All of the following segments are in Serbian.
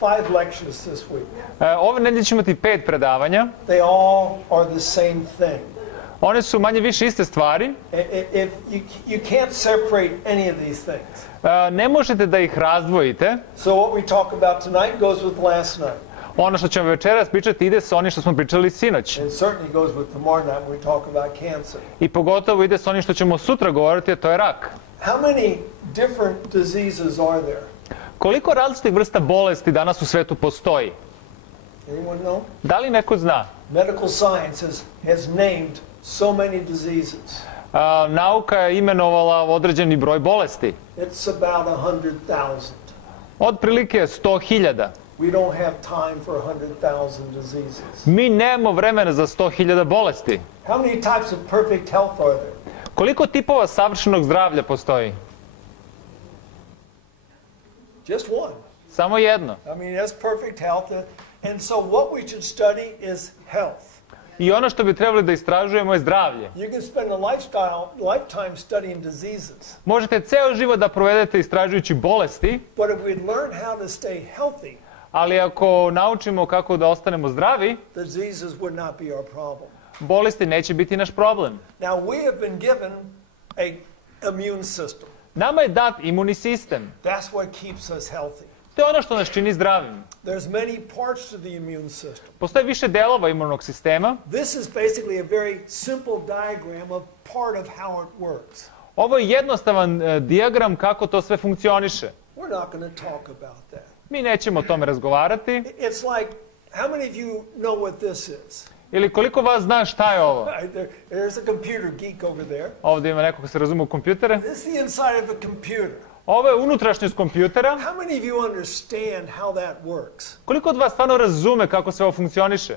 5 lectures this week. Ove nedelje ćemo imati 5 predavanja. They all are the same thing. One su manje više iste stvari. You can't separate any of these things. Ne možete da ih razdvojite. So what we talk about tonight goes with last night. Ono što ćemo večeras pričati ide sa onim što smo pričali sinoć. It certainly goes with tomorrow night when we talk about cancer. I pogotovo ide sa onim što ćemo sutra govoriti, a to je rak. How many different diseases are there? Koliko različitih vrsta bolesti danas u svetu postoji? Anyone know? Da li neko zna? Medical science has named so many diseases. Nauka je imenovala određeni broj bolesti. It's about 100,000. Otprilike 100.000. We don't have time for 100,000 diseases. Mi nemamo vremena za 100.000 bolesti. How many types of perfect health are there? Koliko tipova savršenog zdravlja postoji? Just one. Samo jedno. I mean, that's perfect health. And so what we should study is health. I ono što bi trebali da istražujemo je zdravlje. You can spend a lifetime studying diseases. Možete ceo život da provedete istražujući bolesti, But if we learn how to stay healthy, ali ako naučimo kako da ostanemo zdravi, diseases would not be our problem. bolesti neće biti naš problem. Now we have been given a immune system. Nama je dat imunni sistem. That's what keeps us healthy. To je ono što nas čini zdravim. There's many parts to the immune system. Postoje više delova imunog sistema. This is basically a very simple diagram of part of how it works. Ovo je jednostavan dijagram kako to sve funkcioniše. We're not going to talk about that. Mi nećemo o tome razgovarati. It's like, how many of you know what this is? Ili koliko vas zna šta je ovo? There's a computer geek over there. Ovdje ima neko ko se razume u kompjutere. This is the inside of a computer. Ovo je unutrašnjost kompjutera. How many of you understand how that works? Koliko od vas stvarno razume kako sve ovo funkcioniše?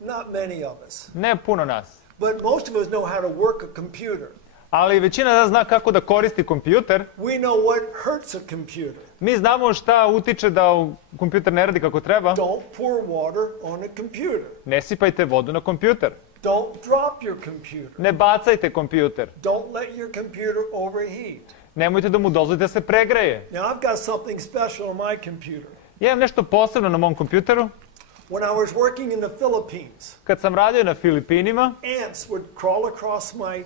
Not many of us. Ne puno nas. But most of us know how to work a computer. Ali većina nas zna kako da koristi kompjuter. We know what hurts a computer. Mi znamo šta utiče da kompjuter ne radi kako treba. Don't pour water on a computer. Ne sipajte vodu na kompjuter. Don't drop your computer. Ne bacajte kompjuter. Don't let your computer overheat. Nemojte da mu dozvolite da se pregreje. Now I've got something special on my computer. Ja imam nešto posebno na mom kompjuteru. When I was working in the Philippines, Kad sam radio na Filipinima, ants would crawl across my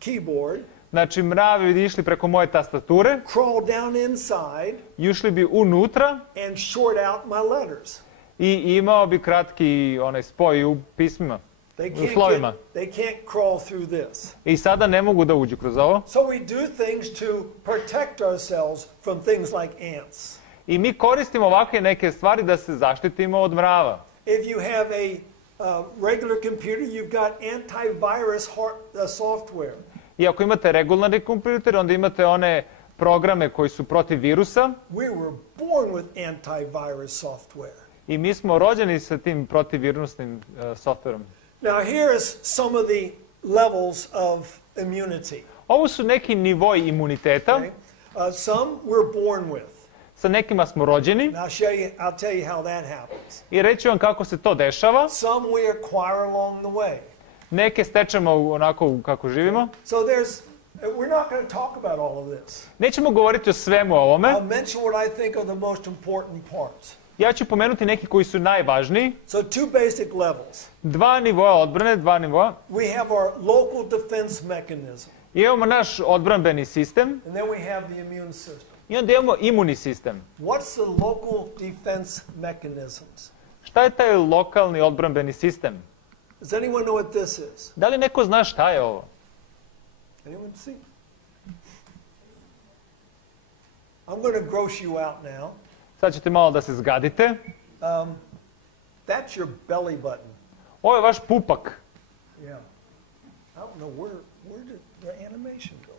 keyboard, znači mravi bi išli preko moje tastature, crawl down inside, i ušli bi unutra and short out my letters. i imao bi kratki onaj spoj u pismima, u slovima. They can't crawl through this. I sada ne mogu da uđu kroz ovo. So we do things to protect ourselves from things like ants. I mi koristimo ovakve neke stvari da se zaštitimo od mrava. If you have a regular computer, you've got antivirus software. I ako imate regularni kompjuter, onda imate one programe koji su protiv virusa. We were born with antivirus software. I mi smo rođeni sa tim protivvirusnim softverom. Now here is some of the levels of immunity. Ovo su neki nivoi imuniteta. Okay? Some we're born with. Sa nekima smo rođeni. I'll tell you how that happens. I reći vam kako se to dešava. Some we acquire along the way. Neke stečemo onako kako živimo. So we're not going to talk about all of this. Nećemo govoriti o svemu ovome. I'll mention what I think are the most important parts. Ja ću pomenuti neki koji su najvažniji. So two basic levels. Dva nivoa odbrane, dva nivoa. We have our local defense mechanism. Imamo naš odbrambeni sistem. And then we have the immune system. I onda imamo imunni sistem. What's the local defense mechanisms? Šta je taj lokalni odbrambeni sistem? Does anyone know what this is? Da li neko zna šta je ovo? Anyone see? I'm going to gross you out now. Sad ćete malo da se zgadite. That's your belly button. Ovo je vaš pupak. Yeah. I don't know where did the animation go?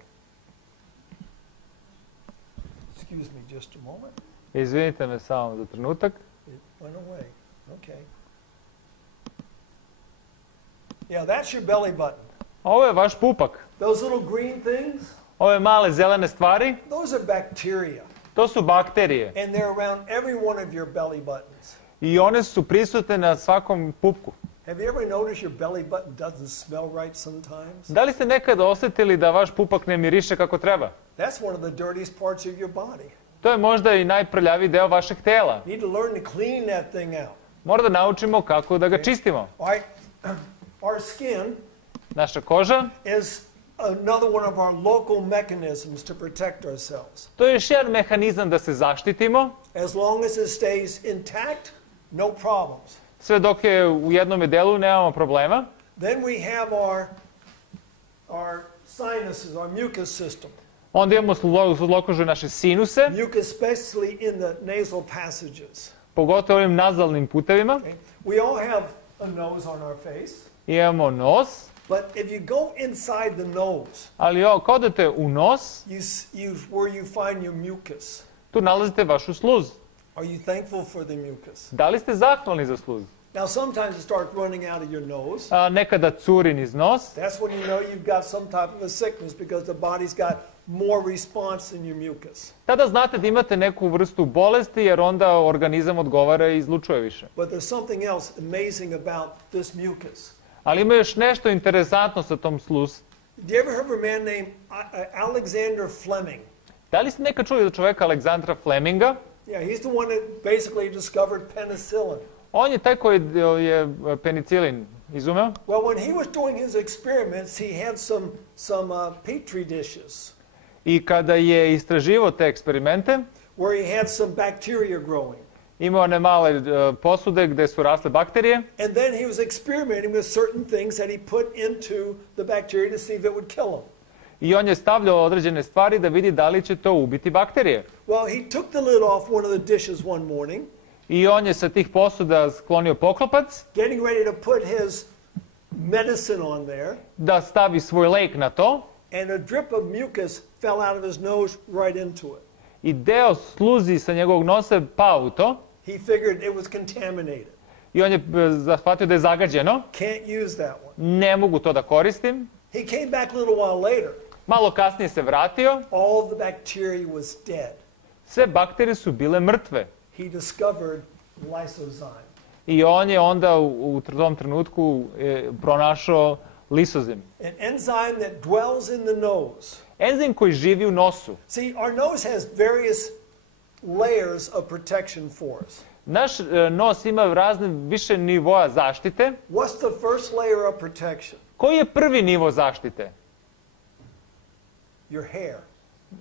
Excuse me just a moment. Izvinite me samo za trenutak. It went away. Okay. Yeah, that's your belly button. Ovo je vaš pupak. Those little green things? Ove male zelene stvari, Those are bacteria. to su bakterije. And they're around every one of your belly buttons. I one su prisutne na svakom pupku. Have you ever noticed your belly button doesn't smell right sometimes? Da li ste nekada osjetili da vaš pupak ne miriše kako treba? That's one of the dirtiest parts of your body. To je možda i najprljaviji deo vašeg tela. You need to learn to clean that thing out. Mora da naučimo kako da ga čistimo. All right? Our skin Naša koža, is another one of our local mechanisms to protect ourselves. to je još jedan mehanizam da se zaštitimo, As long as it stays intact, no problems. sve dok je u jednom delu nemamo problema. Then we have our sinuses, our mucus system. Onda imamo zlokožu naše sinuse, Mucus especially in the nasal passages. pogotovo ovim nazalnim putevima. Okay? We all have a nose on our face, Imamo nos, but if you go inside the nose, ali kad odete u nos, where you find your mucus. tu nalazite vašu sluz. Are you thankful for the mucus? Da li ste zahvalni za sluz? Now sometimes it starts running out of your nose. Nekada curi niz nos. That's when you know you've got some type of a sickness because the body's got more response in your mucus. Tada znate da imate neku vrstu bolesti jer onda organizam odgovara i izlučuje više. But there's something else amazing about this mucus. Ali ima još nešto interesantno sa tom sluz. Did you ever heard of a man named Alexander Fleming? Da li ste nekad čuli za čoveka Aleksandra Fleminga? Yeah, he's the one that basically discovered penicillin. On je taj koji je penicilin izumeo. Well, when he was doing his experiments, he had some petri dishes I kada je istraživao te eksperimente, where he had some bacteria growing. imao one male posude gde su rasle bakterije. And then he was experimenting with certain things that he put into the bacteria to see if it would kill them. I on je stavljao određene stvari da vidi da li će to ubiti bakterije. Well, he took the lid off one of the dishes one morning, I on je sa tih posuda sklonio poklopac, getting ready to put his medicine on there, da stavi svoj lek na to, and a drip of mucus fell out of his nose right into it. i deo sluzi sa njegovog nosa je pao u to. He figured it was contaminated. I on je shvatio da je zagađeno. Can't use that one. Ne mogu to da koristim. He came back a little while later. Malo kasnije se vratio. All the bacteria was dead. Sve bakterije su bile mrtve. He discovered lysozyme. I on je onda u tom trenutku pronašao lisozim. An enzyme that dwells in the nose. Enzim koji živi u nosu. See, our nose has various layers of protection for us. Naš nos ima razne više nivoa zaštite. What's the first layer of protection? Koji je prvi nivo zaštite? Your hair.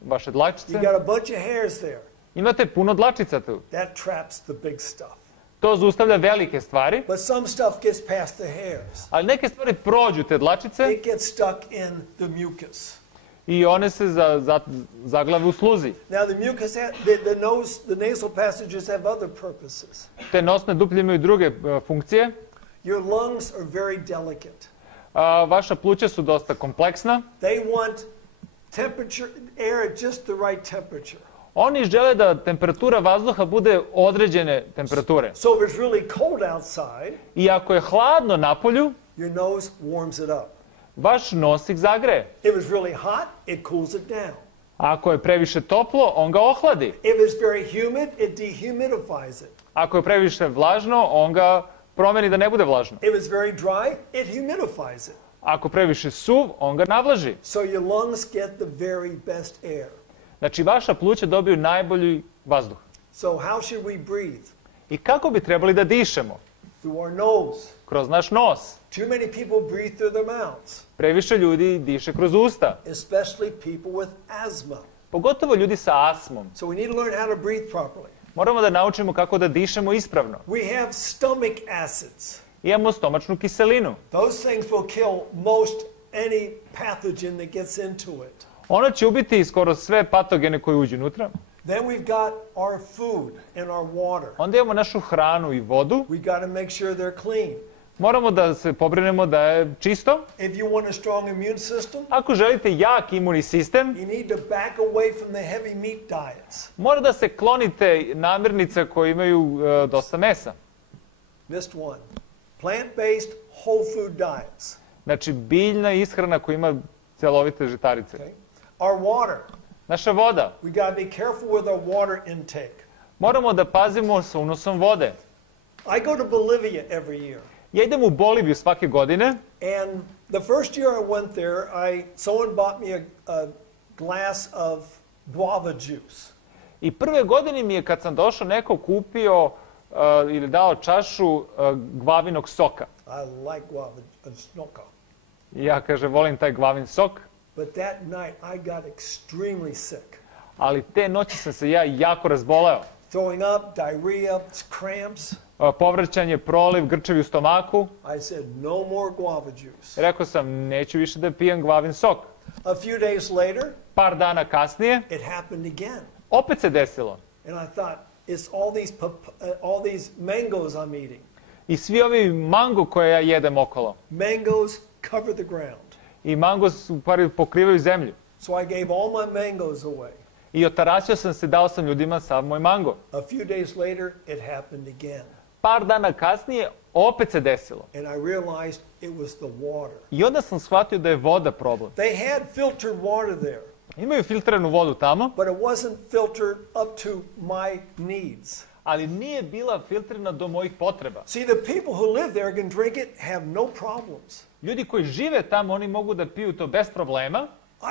Vaše You dlačice. got a bunch of hairs there. Imate puno dlačica tu. That traps the big stuff. To zaustavlja velike stvari, But some stuff gets past the hairs. ali neke stvari prođu te dlačice It gets stuck in the mucus. i one se zaglave u sluzi. Now the mucus, the nasal passages have other purposes. Te nosne duplje imaju druge funkcije. Your lungs are very delicate. Vaša pluća su dosta kompleksna. They want temperature, air at just the right temperature. Oni žele da temperatura vazduha bude određene temperature. So if it's really cold outside, I ako je hladno napolju, your nose warms it up. vaš nos ih zagreje. If it's really hot, it cools it down. Ako je previše toplo, on ga ohladi. If it's very humid, it dehumidifies it. Ako je previše vlažno, on ga promeni da ne bude vlažno. If it's very dry, it humidifies it. Ako previše suv, on ga navlaži. So your lungs get the very best air. Znači, vaša pluća dobiju najbolji vazduh. So how should we breathe? I kako bi trebali da dišemo? Through our nose. Kroz naš nos. Too many people breathe through their mouths, Previše ljudi diše kroz usta. especially people with asthma. Pogotovo ljudi sa astmom. So we need to learn how to breathe properly. Moramo da naučimo kako da dišemo ispravno. We have stomach acids. Imamo stomačnu kiselinu. Those things will kill most any pathogen that gets into it. Ona će ubiti skoro sve patogene koji uđu unutra. Then we've got our food and our water. Onda imamo našu hranu i vodu. We got to make sure they're clean. Moramo da se pobrinemo da je čisto. If you want a strong immune system, Ako želite jak imunni sistem, you need to back away from the heavy meat diets. mora da se klonite namirnica koje imaju dosta mesa. Missed one. Plant-based whole food diets. Znači, biljna ishrana koja ima celovite žitarice. Okay? Our water. Naša voda. We got to be careful with our water intake. Moramo da pazimo sa unosom vode. I go to Bolivia every year. Ja idem u Boliviju svake godine. And the first year I went there, someone bought me a glass of guava juice. I prve godine mi je kad sam došao neko kupio ili dao čašu gvavinog soka. I like guava and snoka. I ja, kaže, volim taj gvavin sok. But that night I got extremely sick. Ali te noći sam se ja jako razboleo. Throwing up, diarrhea, cramps. Povraćanje, proliv, grčevi u stomaku. I said, no more guava juice. Rekao sam, neću više da pijem gvavin sok. A few days later, Par dana kasnije, it happened again. opet se desilo. And I thought, it's all these mangoes I'm eating. I svi ovi mango koje ja jedem okolo. Mangoes cover the ground. I mango u stvari pokrivaju zemlju. So I gave all my mangoes away. I otarasio sam se, dao sam ljudima sav moj mango. A few days later, it happened again. Par dana kasnije, opet se desilo. And I realized it was the water. I onda sam shvatio da je voda problem. They had filtered water there, Imaju filtranu vodu tamo, but it wasn't filtered up to my needs. ali nije bila filtrana do mojih potreba. See, the people who live there can drink it, have no problems. Ljudi koji žive tamo, oni mogu da piju to bez problema.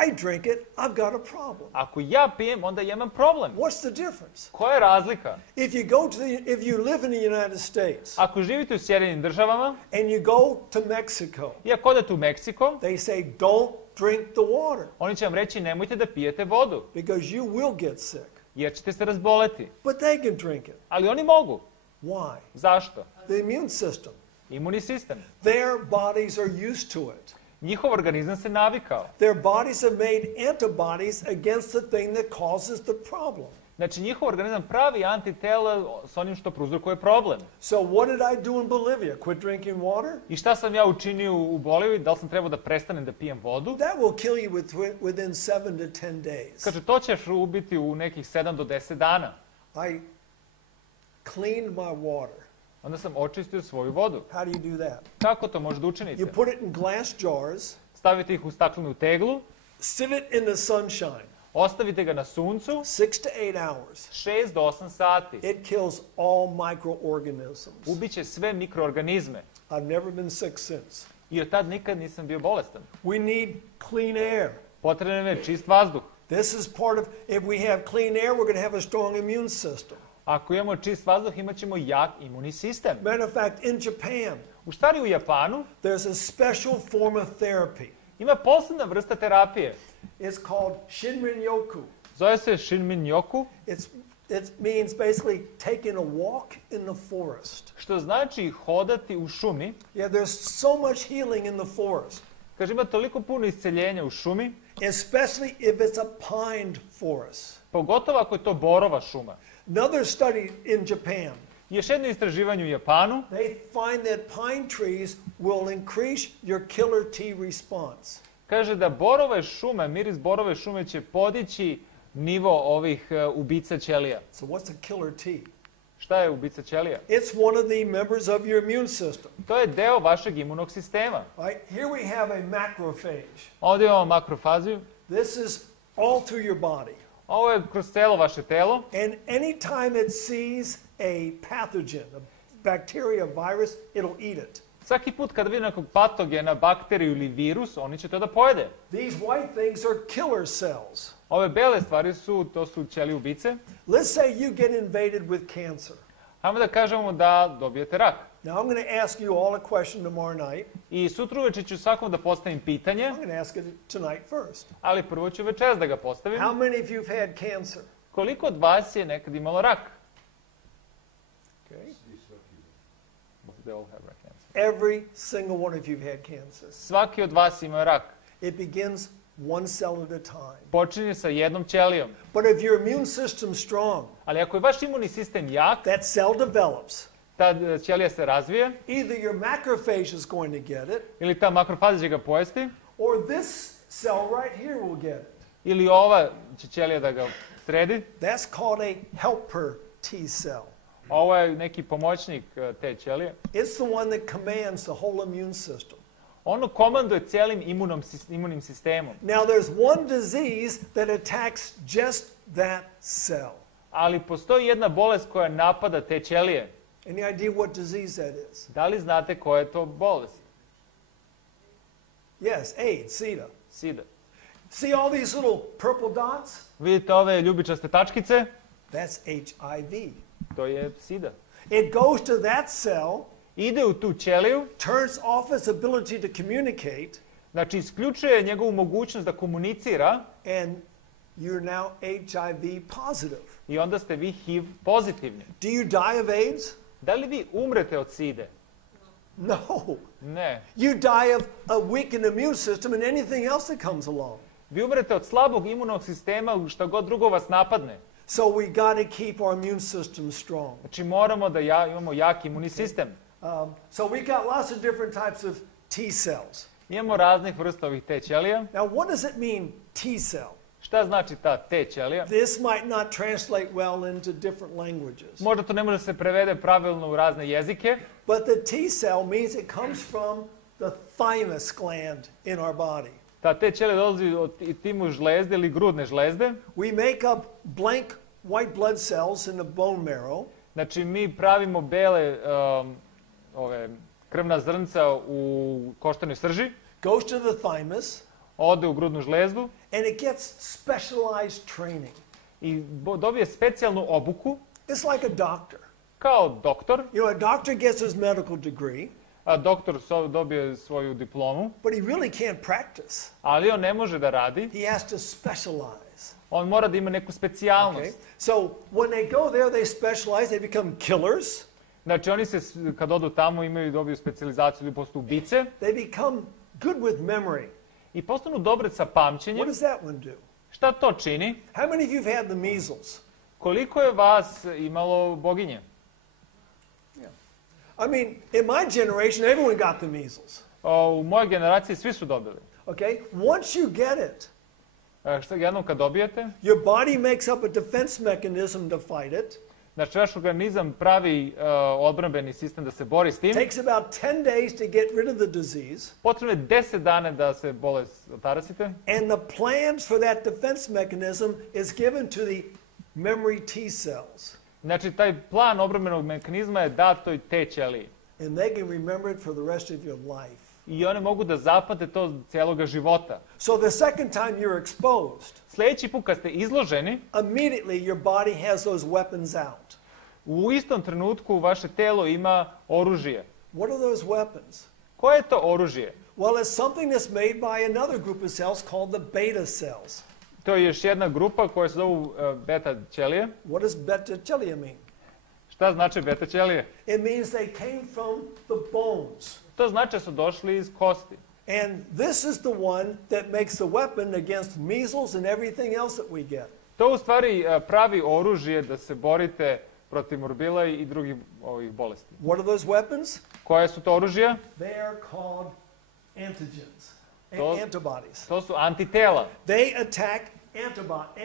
I drink it, I've got a problem. Ako ja pijem, onda imam problem. What's the difference? Koja je razlika? If you live in the United States Ako živite u Sjedinjenim državama and you go to Mexico, i ako odete u Meksiko, they say don't drink the water oni će vam reći nemojte da pijete vodu, because you will get sick. jer ćete se razboleti. But they can drink it. Ali oni mogu. Why? Zašto? The immune system. Imuni sistem. Their bodies are used to it. Njihov organizam se navikao. Their bodies have made antibodies against the thing that causes the problem. Znači, njihov organizam pravi antitela s onim što prouzrokuje problem. So what did I do in Bolivia? Quit drinking water? I šta sam ja učinio u Boliviji? Da li sam trebao da prestanem da pijem vodu? That will kill you within 7 to 10 days. Kaže, to ćeš ubiti u nekih 7 do 10 dana. I cleaned my water. Onda sam očistio svoju vodu. How do you do that? Kako to možete učiniti? You put it in glass jars, Stavite ih u staklenu teglu, sit it in the sunshine, ostavite ga na suncu 6 to 8 hours. 6 do 8 sati. It kills all microorganisms. Ubiće sve mikroorganizme. I've never been sick since. I od tad nikad nisam bio bolestan. We need clean air. Potreban je čist vazduh. This is part of, if we have clean air, we're going to have a strong immune system. Ako imamo čist vazduh, imat ćemo jak imunni sistem. Matter of fact, in Japan, U stvari u Japanu there's a special form of therapy. ima posebna vrsta terapije. It's called Shinrin-yoku. Zove se Shinmin-yoku, It means basically taking a walk in the forest. što znači hodati u šumi. Yeah, there's so much healing in the forest, Kaže, ima toliko puno isceljenja u šumi, especially if it's a pine forest. pogotovo ako je to borova šuma. Another study in Japan, Još jedno istraživanje u Japanu, they find that pine trees will increase your killer T response. kaže da borove šume, miris borove šume će podići nivo ovih ubica ćelija. So what's a killer T? Šta je ubica ćelija? It's one of the members of your immune system. To je deo vašeg imunog sistema. Right? Here we have a macrophage. Ovdje imamo makrofaziju. This is all through your body. Ovo je kroz celo vaše telo. And anytime it sees a pathogen, a bacteria, virus, it'll eat it. Svaki put kada vidi nekog patogena, bakteriju ili virus, oni će to da pojede. These white things are killer cells. Ove bele stvari to su ćelije ubice. Let's say you get invaded with cancer. Hajmo da kažemo da dobijete rak. Now I'm going to ask you all a question tomorrow night. I sutra uveče ću svakom da postavim pitanje, I'm going to ask it tonight first. ali prvo ću večeras da ga postavim. How many of you have had cancer? Koliko od vas je nekad imalo rak? Okay. They all have rak cancer. Every single one of you have had cancer. Svaki od vas ima rak. It begins one cell at a time. Počinje sa jednom ćelijom. But if your immune system's strong, Ali ako je vaš imunni sistem jak, that cell develops. ta ćelija se razvije, Either your macrophage is going to get it, ili ta makrofaza će ga pojesti, or this cell right here will get it. ili ova će ćelija da ga sredi. That's called a helper T cell. Ovo je neki pomoćnik te ćelije. It's the one that commands the whole immune system. Ono komanduje cijelim imunim sistemom. Now there's one disease that attacks just that cell. Ali postoji jedna bolest koja napada te ćelije. Any idea what disease that is? Da li znate koja je to bolest? Yes, AIDS, SIDA. SIDA. See all these little purple dots? Vidite ove ljubičaste tačkice? That's HIV. To je sida. It goes to that cell, Ide u tu ćeliju, turns off its ability to communicate, znači isključuje njegovu mogućnost da komunicira and you're now HIV positive. i onda ste vi HIV pozitivni. Do you die of AIDS? Da li vi umrete od side? No. Ne. You die of a weakened immune system and anything else that comes along. Vi umrete od slabog imunog sistema, šta god drugo vas napadne. So we got to keep our immune system strong. Znači moramo da imamo jak imunni sistem. So we got lots of different types of T cells. Imamo raznih vrsta ovih T ćelija. Now, what does it mean, T cell? Šta znači ta T ćelija? This might not translate well into different languages. Možda to ne može se prevede pravilno u razne jezike, But the T cell means it comes from the thymus gland in our body. ta T ćelija dolazi od timu žlezde ili grudne žlezde. We make up blank white blood cells in the bone marrow. Znači mi pravimo bele krvna zrnca u koštanoj srži, Goes to the thymus, ode u grudnu žlezdu and it gets specialized training. i dobije specijalnu obuku It's like a doctor. kao doktor. You know, a doctor gets his medical degree, A doktor dobije svoju diplomu, but he really can't practice. ali on ne može da radi. He has to specialize. On mora da ima neku specijalnost. Okay? So when they go there, they specialize, they become killers. Znači oni se, kad odu tamo, dobiju specijalizaciju ili postaju ubice They become good with memory. i postanu dobre sa pamćenjem. What does that one do? Šta to čini? How many of you have had the measles? Koliko je vas imalo boginje? I mean, in my generation, everyone got the measles. U mojoj generaciji svi su dobili. Okay? Once you get it, Jednom kad dobijete, your body makes up a defense mechanism to fight it. znači vaš organizam pravi odbrambeni sistem da se bori s tim. Takes about 10 days to get rid of the disease. Potrebno je 10 dana da se bolest otarasite. And the plans for that defense mechanism is given to the memory T cells. Znači taj plan odbrambenog mehanizma je dat toj T ćeliji. And they can remember it for the rest of your life. I one mogu da zapamte to cijeloga života. So the second time you're exposed, Sljedeći put kad ste izloženi, immediately your body has those weapons out. u istom trenutku vaše telo ima oružje. What are those weapons? Koje je to oružje? Well, it's something that's made by another group of cells called the beta cells. To je još jedna grupa koja se zovu beta ćelije. What does beta cilia mean? Šta znači beta ćelije? It means they came from the bones. To znači da su došli iz kosti. And this is the one that makes the weapon against measles and everything else that we get. To u stvari pravi oružje da se borite protiv morbila i drugih ovih bolesti. What are those weapons? Koje su to oružje? They are called antigens, Those- antibodies. To su antitela. They attack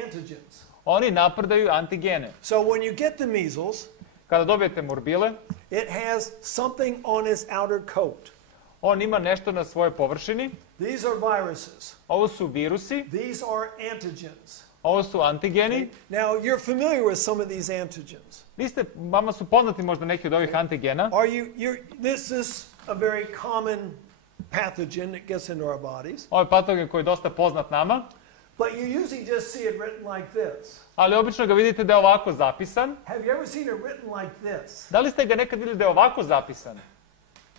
antigens. Oni napadaju antigene. So when you get the measles, Kada dobijete morbile, it has something on its outer coat. on ima nešto na svojoj površini. These are viruses. Ovo su virusi, These are antigens. ovo su antigeni. Now, you're familiar with some of these antigens. Vama su poznati možda neki od ovih antigena. This is a very common pathogen that gets into our bodies. Ovo je patogen koji je dosta poznat nama, But you usually just see it written like this. ali obično ga vidite da je ovako zapisan. Have you ever seen it written like this? Da li ste ga nekad vidjeli da je ovako zapisan?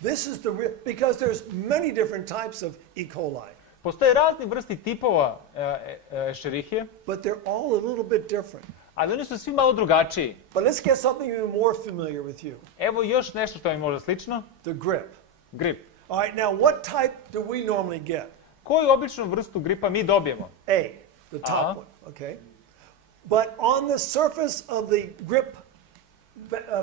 This is because there's many different types of E. coli, Postoje razni vrsti tipova Escherichije, but they're all a little bit different. ali oni su svi malo drugačiji. But let's get something even more familiar with you. Evo još nešto što je možda slično. The grip. Grip. All right, now what type do we normally get? Koju običnu vrstu gripa mi dobijemo? A, the top one, okay? But on the surface of the grip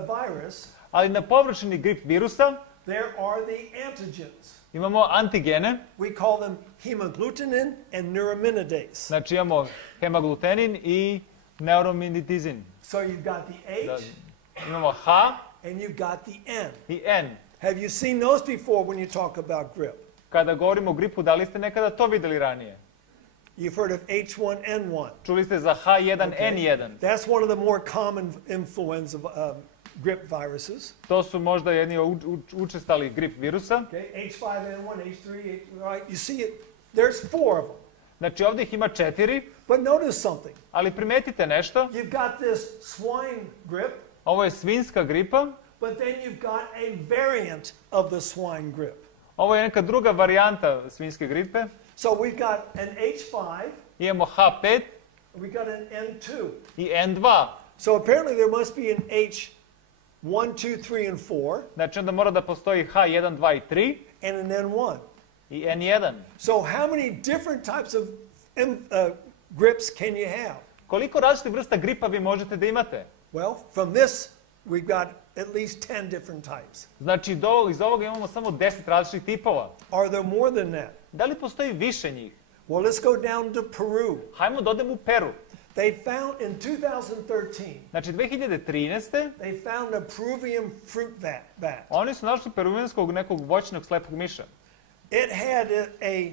virus, Ali na površini grip virusa there are the antigens. imamo antigene, We call them hemagglutinin and neuraminidase. znači imamo hemaglutenin i neuraminidazin. So you've got the H Imamo H and you've got the N. i N. Have you seen those before when you talk about grip? Kada govorimo o gripu, da li ste nekada to vidjeli ranije? You've heard of H1N1. Čuli ste za H1N1. That's one of the more common influenza grip viruses. To su možda jedni učestali grip virusa. Okay, H5N1, H3, right? You see it. There's 4 of them. Znači ovdje ih ima 4, But notice something. ali primetite nešto. You've got this swine grip, Ovo je svinjska gripa, but then you've got a variant of the swine grip. ovo je neka druga varijanta svinjske gripe. So we've got an H5, Imamo H5 we've got an N2. i N2. So apparently there must be an H1, 2, 3, and 4, Znači onda mora da postoji H1, 2 i 3 and an N1. i N1. So how many different types of grips can you have? Koliko različitih vrsta gripa vi možete da imate? Well, from this, we've got at least 10 different types. Znači iz ovoga imamo samo 10 različitih tipova. Are there more than that? Da li postoji više njih? Well, let's go down to Peru. Hajmo da odemo u Peru. They found in 2013, Znači 2013. they found a Peruvian fruit bat. Oni su našli peruvijanskog nekog voćnog slepog miša. It had a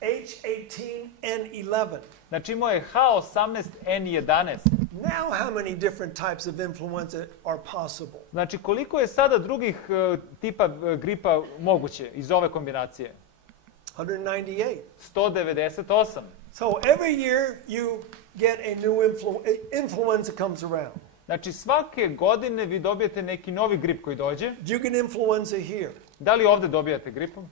H18N11. Znači imao je H18N11. Now how many different types of influenza are possible? Znači koliko je sada drugih tipa gripa moguće iz ove kombinacije? 198. 198. So every year you get a new influenza comes around. Znači svake godine vi dobijete neki novi grip koji dođe. You get influenza here. Da li ovdje dobijate gripom?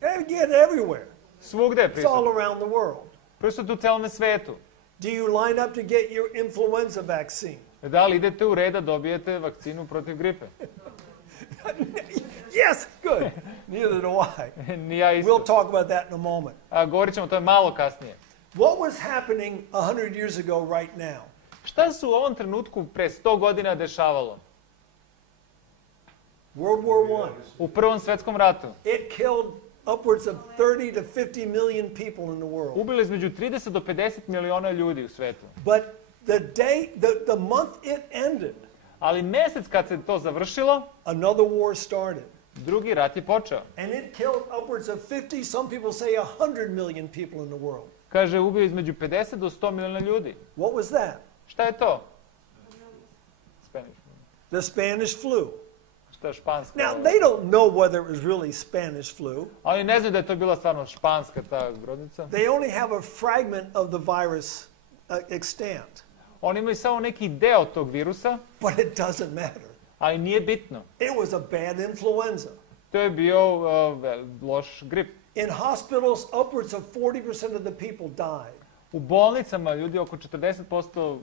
You get everywhere. Svugde je It's all prisutan. around the world. Prisutan u celom svetu. Do you line up to get your influenza vaccine? Da li idete u red da dobijete vakcinu protiv gripe? Yes, good. Neither do I. Ni ja isto. We'll talk about that in a moment. Govorit ćemo o tome malo kasnije. What was happening 100 years ago right now? Šta se u ovom trenutku pre 100 godina dešavalo? World War I. U Prvom svetskom ratu. It killed upwards of 30 to 50 million people in the world. Ubilo između 30 do 50 miliona ljudi u svetu. But the month it ended, Ali mjesec kad se to završilo, another war started. drugi rat je počeo. And it killed upwards of 50, some people say 100 million people in the world. Kaže, ubio između 50 do 100 miliona ljudi. What was that? Šta je to? Spanish. The Spanish flu. Šta je španska? Now, they don't know whether it was really Spanish flu. Oni ne znaju da je to bila stvarno španska ta groznica. They only have a fragment of the virus extant. Oni imaju samo neki deo tog virusa, But it doesn't matter. ali nije bitno. It was a bad influenza. To je bio loš grip. In hospitals, upwards of 40% of the people died, U bolnicama ljudi oko 40%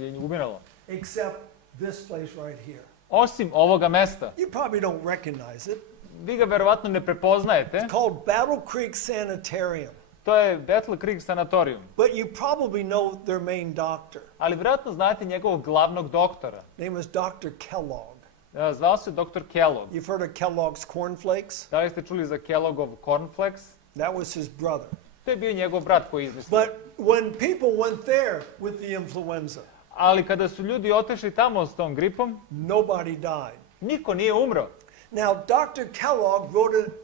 je umiralo. except this place right here. Osim ovoga mesta. You probably don't recognize it. Vi ga verovatno ne prepoznajete. It's called Battle Creek Sanitarium. To je Battle Creek sanatorium. But you probably know their main doctor. Ali vjerojatno znate njegovog glavnog doktora. Name was Dr. Kellogg. Zvao se dr. Kellogg. You've heard of Kellogg's cornflakes? Da li ste čuli za Kelloggov cornflakes? That was his brother. To je bio njegov brat koji izmislio. But when people went there with the influenza, Ali kada su ljudi otišli tamo s tom gripom, nobody died. niko nije umro. Now, Dr. Kellogg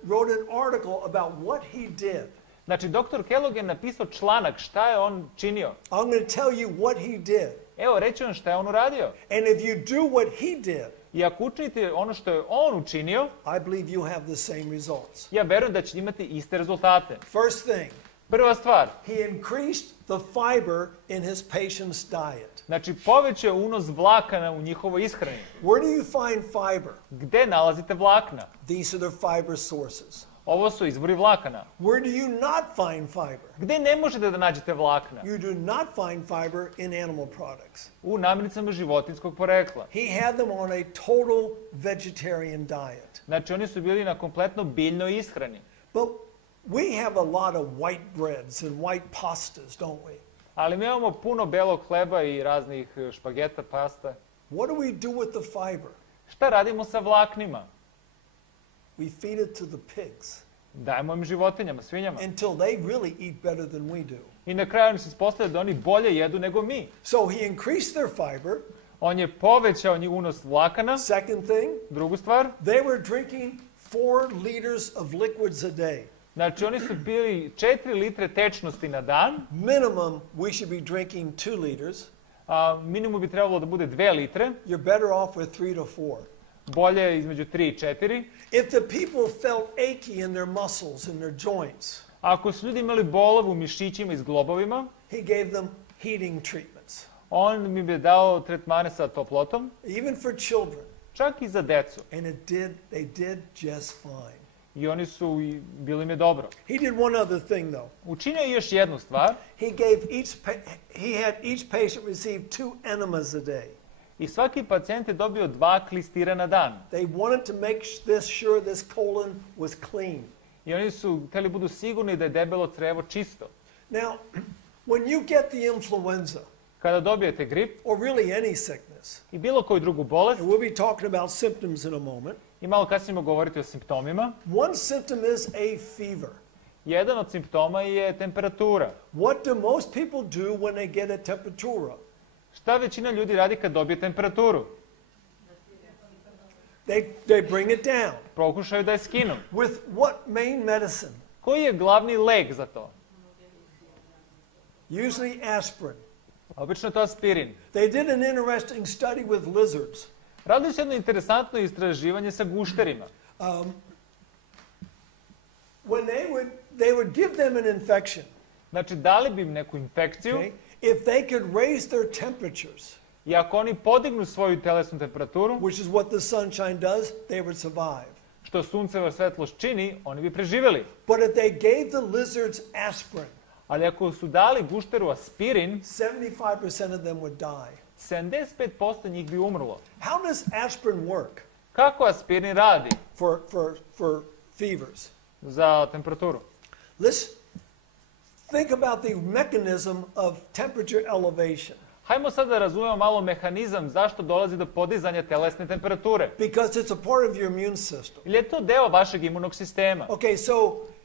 wrote an article about what he did. Znači, dr. Kellogg je napisao članak šta je on činio. I'm going to tell you what he did. Evo, reći vam šta je on uradio. And if you do what he did, I ako učinite ono što je on učinio, I believe you have the same results. ja verujem da ćete imati iste rezultate. First thing, Prva stvar, he increased the fiber in his patient's diet. znači povećao unos vlakana u njihovoj ishrani. Where do you find fiber? Gde nalazite vlakna? These are the fiber sources. Ovo su izvori vlakana. Where do you not find fiber? Gde ne možete da nađete vlakna? You do not find fiber in animal products. U namirnicama životinjskog porekla. He had them on a total vegetarian diet. Znači oni su bili na kompletno biljnoj ishrani. But we have a lot of white breads and white pastas, don't we? Ali mi imamo puno belog hleba i raznih špageta, pasta. What do we do with the fiber? Šta radimo sa vlaknima? We feed it to the pigs Dajemo im životinjama, svinjama. until they really eat better than we do. I na kraju se ispostavlja da oni bolje jedu nego mi. So he increased their fiber. On je povećao unos vlakana. Second thing, Drugu stvar, they were drinking 4 liters of liquids a day. znači oni su pili 4 litre tečnosti na dan, Minimum, we should be drinking 2 liters. a minimum bi trebalo da bude 2 litre, You're better off with 3 to 4. bolje je između 3 i 4. If the people felt achy in their muscles and their joints, Ako su ljudi imali bolove u mišićima i zglobovima, he gave them heating treatments. on mi bi dao tretmane sa toplotom, Even for children. čak i za decu. And they did just fine. I oni su bili mi dobro. He did one other thing though. Učinio je još jednu stvar. He had each patient receive 2 enemas a day. I svaki pacijent je dobio 2 klistira na dan. They wanted to make sure this colon was clean. I oni su hteli budu sigurni da je debelo crevo čisto. Now, when you get the influenza, Kada dobijete grip or really any sickness, i bilo koju drugu bolest, and we'll be talking about symptoms in a moment, i malo kasnije ćemo govoriti o simptomima, one symptom is a fever. jedan od simptoma je temperatura. What do most people do when they get a temperatura? Šta većina ljudi radi kad dobije temperaturu? They bring it down. Pokušaju da je skinu. With what main medicine? Koji je glavni lek za to? Usually aspirin. Obično je to aspirin. They did an interesting study with lizards. Radili su jedno interesantno istraživanje sa gušterima. When they would give them an infection. Znači, dali bi im neku infekciju, Okay? If they could raise their temperatures, i ako oni podignu svoju telesnu temperaturu, which is what the sunshine does, they would survive. što sunceva svetlost čini, oni bi preživjeli. But if they gave the lizards aspirin, Ali ako su dali gušteru aspirin, 75% of them would die. 75% njih bi umrlo. How does aspirin work Kako aspirin radi for fevers? za temperaturu? Let's think about the mechanism of temperature elevation. Hajmo sad da razumemo malo mehanizam zašto dolazi do podizanja telesne temperature. Because it's a part of your immune system. Ili je to deo vašeg imunog sistema? Okay, so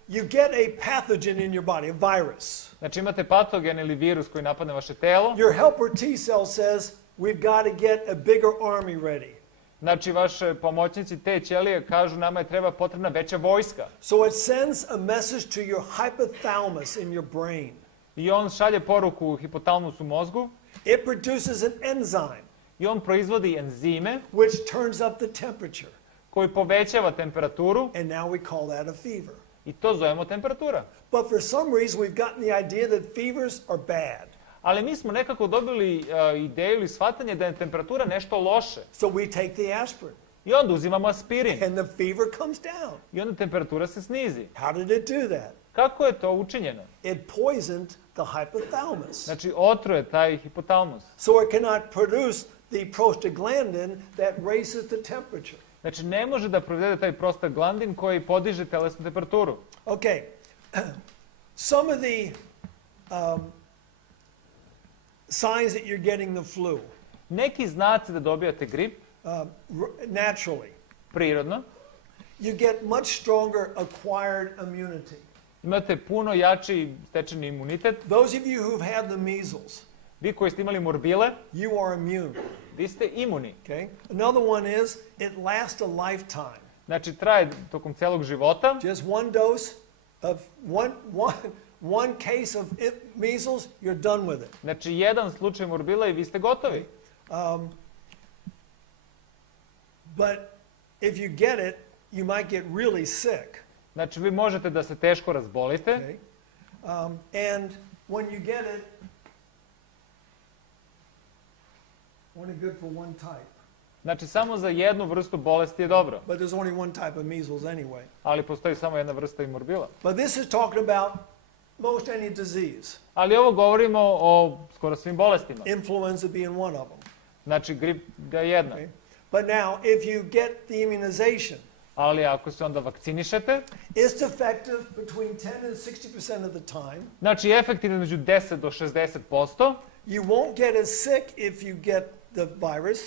you get a pathogen in your body, a virus. Znači imate patogen ili virus koji napadne vaše telo. Your helper T cell says, we've got to get a bigger army ready. Znači vaše pomoćnici te ćelije kažu nama je treba potrebna veća vojska. So it sends a message to your hypothalamus in your brain. I on šalje poruku hipotalamus u mozgu. It produces an enzyme I on proizvodi enzime which turns up the temperature. koji povećava temperaturu And now we call that a fever. i to zovemo temperatura. But for some reason we've gotten the idea that fevers are bad. Ali mi smo nekako dobili ideju ili shvatanje da je temperatura nešto loše. So we take the aspirin I onda uzimamo aspirin. and the fever comes down. I onda temperatura se snizi. How did it do that? Kako je to učinjeno? It poisoned the hypothalamus. Znači otruje taj hipotalamus. So it cannot produce the prostaglandin that raises the temperature. Znači ne može da proizvede taj prostaglandin koji podiže telesnu temperaturu. Okay. Some of the signs that you're getting the flu, Neki znaci da dobijate grip, naturally, prirodno, you get much stronger acquired immunity. imate puno jači stečeni imunitet. Those of you who've had the measles, Vi koji ste imali morbile, you are immune. vi ste imuni. Okay. Another one is it lasts a lifetime. Znači traje tokom celog života. Just one dose of one case of measles, you're done with it. Znači jedan slučaj morbila i vi ste gotovi. But if you get it, you might get really sick. Znači vi možete da se teško razbolite. Okay. And when you get it, only good for one type. Znači samo za jednu vrstu bolesti je dobro. But there's only one type of measles anyway. Ali postoji samo jedna vrsta i morbila. But this is talking about most any disease. Ali ovo govorimo o skoro svim bolestima. Influenza being one of them. Znači grip da je jedna. Okay. But now, if you get the immunization, Ali ako se onda vakcinišete, it's effective between 10 and 60% of the time. znači efektivno između 10 do 60%, You won't get as sick if you get the virus.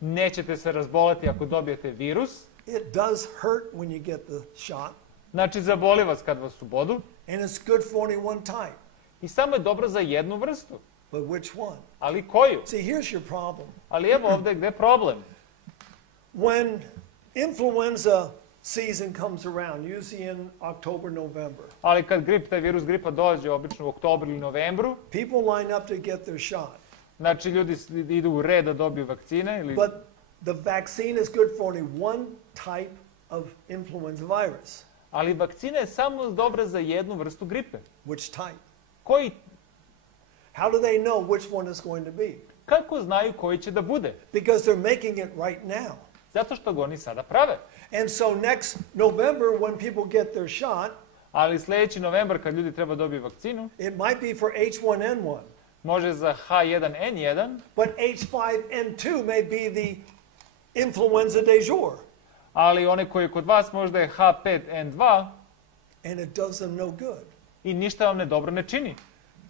nećete se razboleti ako dobijete virus, It does hurt when you get the shot. znači zaboli vas kad vas ubodu, And it's good for only one type. i samo je dobro za jednu vrstu. But which one? Ali koju? See, here's your problem. Ali evo ovdje gde je problem. When influenza season comes around, usually in October, November, Ali kad taj virus gripa dođe obično u oktobru ili novembru, people line up to get their shot. znači ljudi idu u red da dobiju vakcine. But the vaccine is good for only one type of influenza virus. Ali vakcina je samo dobra za jednu vrstu gripe. Which type? Koji, How do they know which one is going to be? kako znaju koji će da bude? Because they're making it right now. Zato što ga oni sada prave. And so next November, when people get their shot, Ali sljedeći novembar, kad ljudi treba dobiti vakcinu, it might be for H1N1, može za H1N1, but H5N2 may be the influenza du jour, ali onaj koji je kod vas možda je H5N2 and it does them no good. i ništa vam dobro ne čini.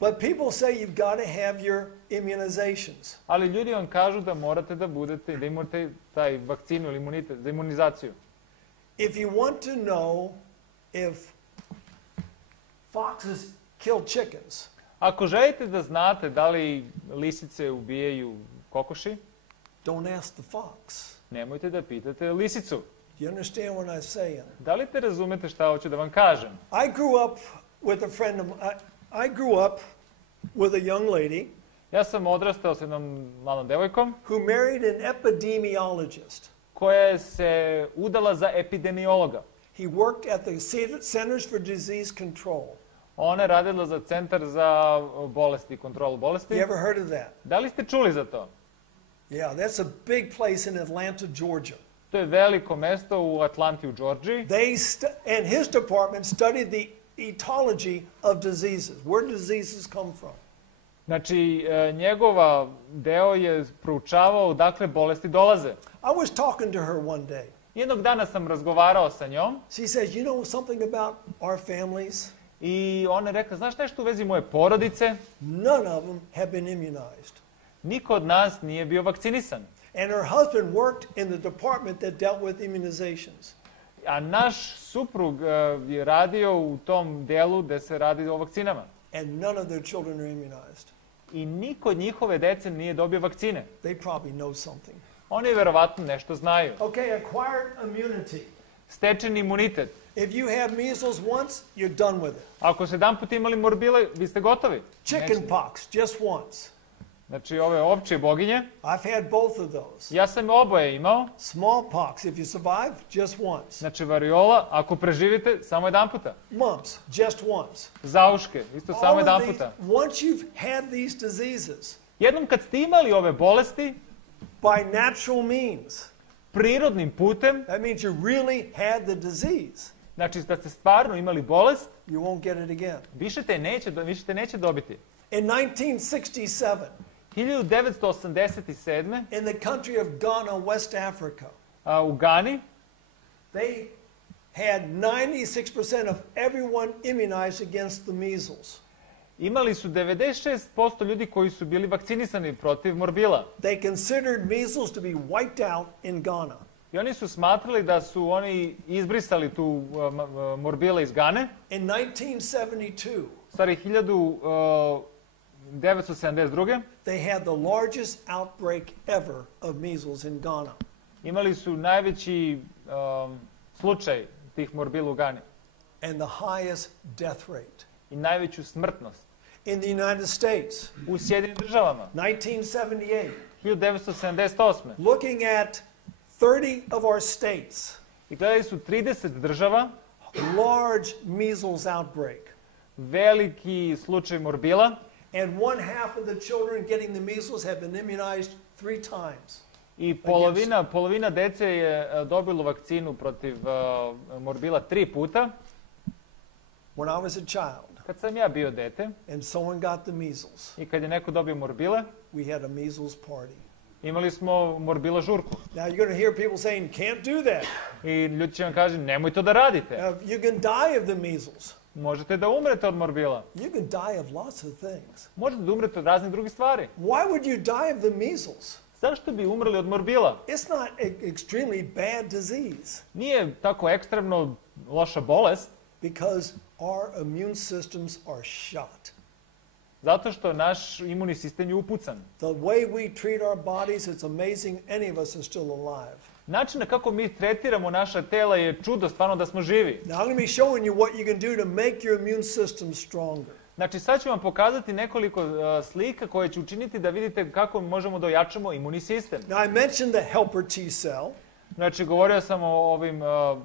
But people say you've got to have your immunizations. Ali ljudi vam kažu da morate da budete, da imate taj vakcinu ili imunitet, za imunizaciju. If you want to know if foxes kill chickens, Ako želite da znate da li lisice ubijaju kokoši, don't ask the fox. nemojte da pitate lisicu. Do you understand what I'm saying? Da li te razumete šta hoću da vam kažem? I grew up with a friend of I grew up with a young lady Ja sam odrastao s jednom malom devojkom who married an epidemiologist. koja je se udala za epidemiologa. He worked at the Centers for Disease Control. Ona je radila za centar za bolesti, kontrolu bolesti. You ever heard of that? Da li ste čuli za to? Yeah, that's a big place in Atlanta, Georgia. To je veliko mesto u Atlanti u Džordžiji. And his department studied the etiology of diseases. Where diseases come from? Znači, njegova deo je proučavao odakle bolesti dolaze. I was talking to her one day. Jednog dana sam razgovarao sa njom She says, you know something about our families? i ona je rekla, znaš nešto u vezi moje porodice? None of them have been immunized. Niko od nas nije bio vakcinisan. And her husband worked in the department that dealt with immunizations. A naš suprug je radio u tom delu gde se radi o vakcinama. And none of their children are immunized. I niko od njihove dece nije dobio vakcine. They probably know something. Oni verovatno nešto znaju. Okay, acquired immunity. Stečeni imunitet. If you have measles once, you're done with it. Ako ste jedanput imali morbile, vi ste gotovi. Chicken pox, just once. Znači, ove ovčje boginje, I've had both of those. ja sam oboje imao. Smallpox, if you survive, just once. Znači, variola, ako preživite, samo jedanputa. Mumps, just once. Zauške, isto samo All of jedanputa. these, once you've had these diseases, Jednom kad ste imali ove bolesti, by natural means, prirodnim putem, that means you really had the disease, znači da ste stvarno imali bolest, you won't get it again. više te neće dobiti. In 1967, 1987. in the country of Ghana, West Africa, U Gani, they had 96% of everyone immunized against the measles. imali su 96% ljudi koji su bili vakcinisani protiv morbila. They considered measles to be wiped out in Ghana. I oni su smatrali da su oni izbrisali tu morbila iz Gane. In 1972, Stvari, 1972. they had the largest outbreak ever of measles in Ghana. Imali su najveći slučaj tih morbila u Gani And the highest death rate. i najveću smrtnost. In the United States, U Sjedinim državama, 1978, 1978. looking at 30 of our states, I gledali su 30 država, large measles outbreak. veliki slučaj morbila, And one half of the children getting the measles have been immunized 3 times. i polovina dece je dobilo vakcinu protiv morbila 3 puta. When I was a child Kad sam ja bio dete and someone got the measles, i kad je neko dobio morbile, we had a measles party. imali smo morbila žurku. Now you're going to hear people saying, can't do that. I ljudi će vam kažu, nemoj to da radite. You can die of the measles. Možete da umrete od morbila. You can die of lots of things. Možete da umrete od raznih drugih stvari. Why would you die of the measles? Zašto bi umrli od morbila? It's not an extremely bad disease Nije tako ekstremno loša bolest, because our immune systems are shot. zato što naš imunni sistem je upucan. The way we treat our bodies, it's amazing any of us are still alive. Način na kako mi tretiramo naša tela je čudo, stvarno da smo živi. Now I'm going to be showing you what you can do to make your immune system stronger. Znači, sad ću vam pokazati nekoliko slika koje će učiniti da vidite kako možemo da ojačamo imunni sistem. Now I mentioned the helper T cell. Znači, govorio sam o ovim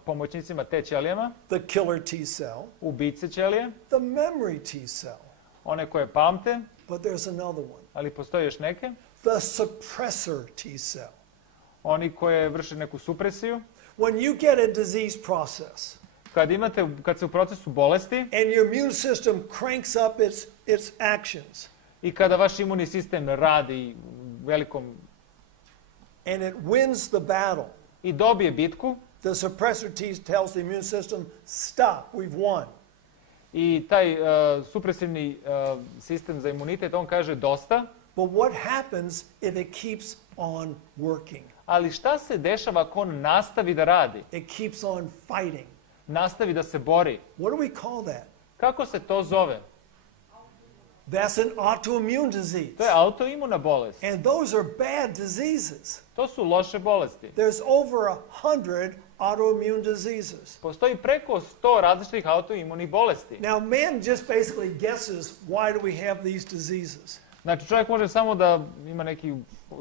pomoćnicima T ćelijama, the killer T cell, ubice ćelije, the memory T cell. one koje pamte, But there's another one, ali postoje još neke, the suppressor T cell. oni koje vrše neku supresiju. When you get a disease process Kad se u procesu bolesti and your immune system cranks up its actions i kada vaš imunni sistem radi velikom and it wins the battle, i dobije bitku, the suppressor T tells the immune system, stop, we've won. i taj supresivni sistem za imunitet, on kaže dosta, But what happens if it keeps on working? ali šta se dešava ako on nastavi da radi, It keeps on fighting. nastavi da se bori? What do we call that? Kako se to zove? That's an autoimmune disease. To je autoimuna bolest. And those are bad diseases. To su loše bolesti. There's over 100 autoimmune diseases. Postoji preko 100 različitih autoimunih bolesti. Now, man just basically guesses, why do we have these diseases? Znači, čovjek može samo da ima neki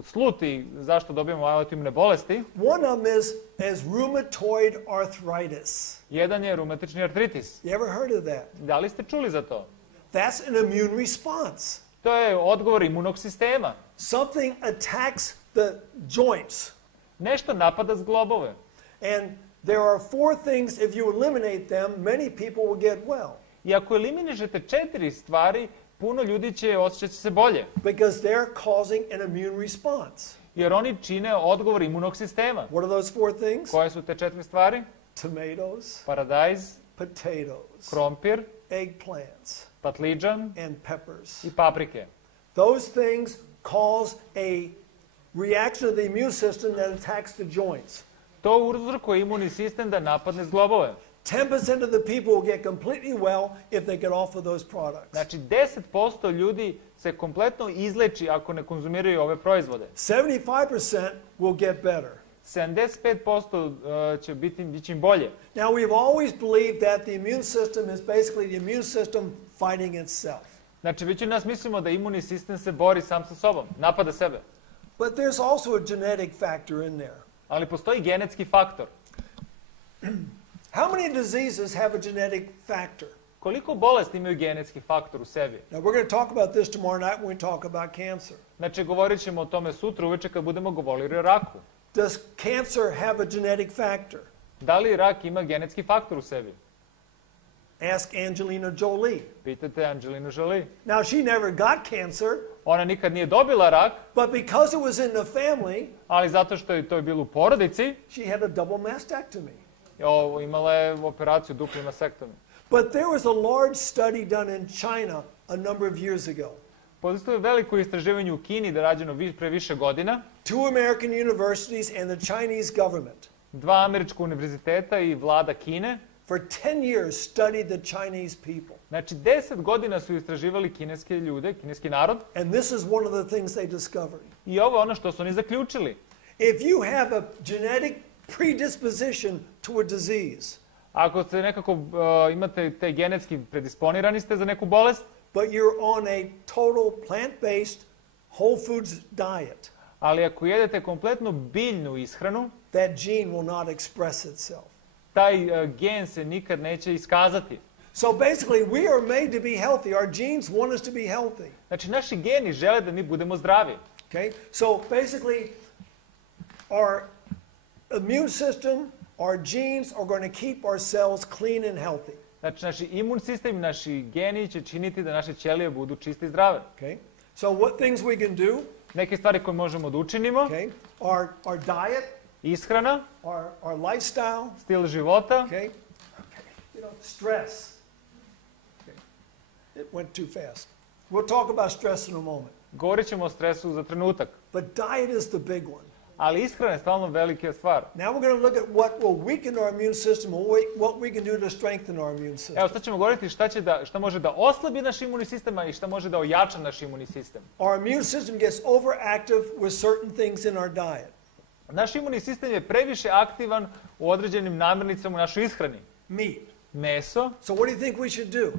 sluti zašto dobijamo autoimune bolesti. One of them is rheumatoid arthritis. Jedan je reumatični artritis. You ever heard of that? Da li ste čuli za to? That's an immune response. To je odgovor imunog sistema. Something attacks the joints. Nešto napada zglobove. And there are 4 things, if you eliminate them, many people will get well. I ako eliminišete 4 stvari, puno ljudi će osjećati se bolje. Because they're causing an immune response. Jer oni čine odgovor imunog sistema. What are those 4 things? Koje su te 4 stvari? Tomatoes, Paradajz, potatoes, krompir, eggplants, patliđan and peppers. i paprike. Those things cause a reaction of the immune system that attacks the joints. To uzrokuje imunni sistem da napadne zglobove. 10% of the people will get completely well if they get off of those products. Znači, 10% ljudi se kompletno izleči ako ne konzumiraju ove proizvode. 75% will get better. 75% će biti im bolje. Now, we've always believed that the immune system is basically the immune system fighting itself. Znači, većina nas mislimo da imunni sistem se bori sam sa sobom, napada sebe. But there's also a genetic factor in there. Ali postoji genetski faktor. How many diseases have a genetic factor? Koliko bolesti imaju genetski faktor u sebi? Now, we're going to talk about this tomorrow night when we talk about cancer. Znači, govorit ćemo o tome sutra uveče kad budemo govorili o raku. Does cancer have a genetic factor? Da li rak ima genetski faktor u sebi? Ask Angelina Jolie. Pitajte Angelinu Jolie. Now, she never got cancer, Ona nikad nije dobila rak, but because it was in the family, ali zato što je to bilo u porodici, she had a double mastectomy. imala je operaciju duplu masektomiju. But there was a large study done in China a number of years ago. Postoji veliko istraživanje u Kini da je rađeno pre više godina. 2 American universities and the Chinese government 2 američka univerziteta i vlada Kine. for 10 years studied the Chinese people. Znači, 10 godina su istraživali kineske ljude, kineski narod. And this is one of the things they discovered. I ovo je ono što su oni zaključili. If you have a genetic predisposition to a disease, Ako ste nekako imate te genetski predisponirani ste za neku bolest, but you're on a total plant-based whole foods diet, ali ako jedete kompletnu biljnu ishranu, that gene will not express itself. taj gen se nikad neće iskazati. So basically, we are made to be healthy. Our genes want us to be healthy. Znači, naši geni žele da mi budemo zdravi. Okay? So basically, our immune system, our genes are going to keep our cells clean and healthy. Znači, naši imun sistem i naši geni će činiti da naše ćelije budu čiste i zdrave. Okay? So what things we can do? Neke stvari koje možemo da učinimo, Okay? Our diet, ishrana, our lifestyle, stil života, okay? You know, stress. Okay. It went too fast. We'll talk about stress in a moment. govorit ćemo o stresu za trenutak. But diet is the big one. Ali ishrana je stalno velika stvar. Now we're going to look at what will weaken our immune system and what we can do to strengthen our immune system. Evo, sad ćemo govoriti šta može da oslabi naš imunni sistem, a i šta može da ojača naš imunni sistem. Our immune system gets overactive with certain things in our diet. Naš imunni sistem je previše aktivan u određenim namirnicama u našoj ishrani. Meat. Meso. So what do you think we should do?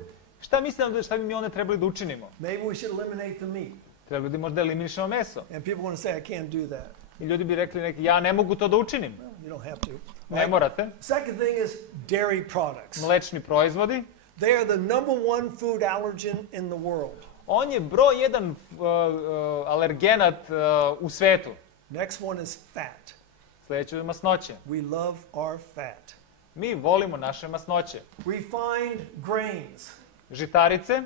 Šta bi mi onda trebali da učinimo? Maybe we should eliminate the meat. Trebali bi možda eliminišemo meso. And people want to say, I can't do that. I ljudi bi rekli neki, ja ne mogu to da učinim. You know, don't have to. Ne morate. Second thing is dairy products. Mlečni proizvodi. They are the #1 food allergen in the world. On je broj jedan alergenat u svetu. Next one is fat. Sljedeće je masnoće. We love our fat. Mi volimo naše masnoće. Refined grains Žitarice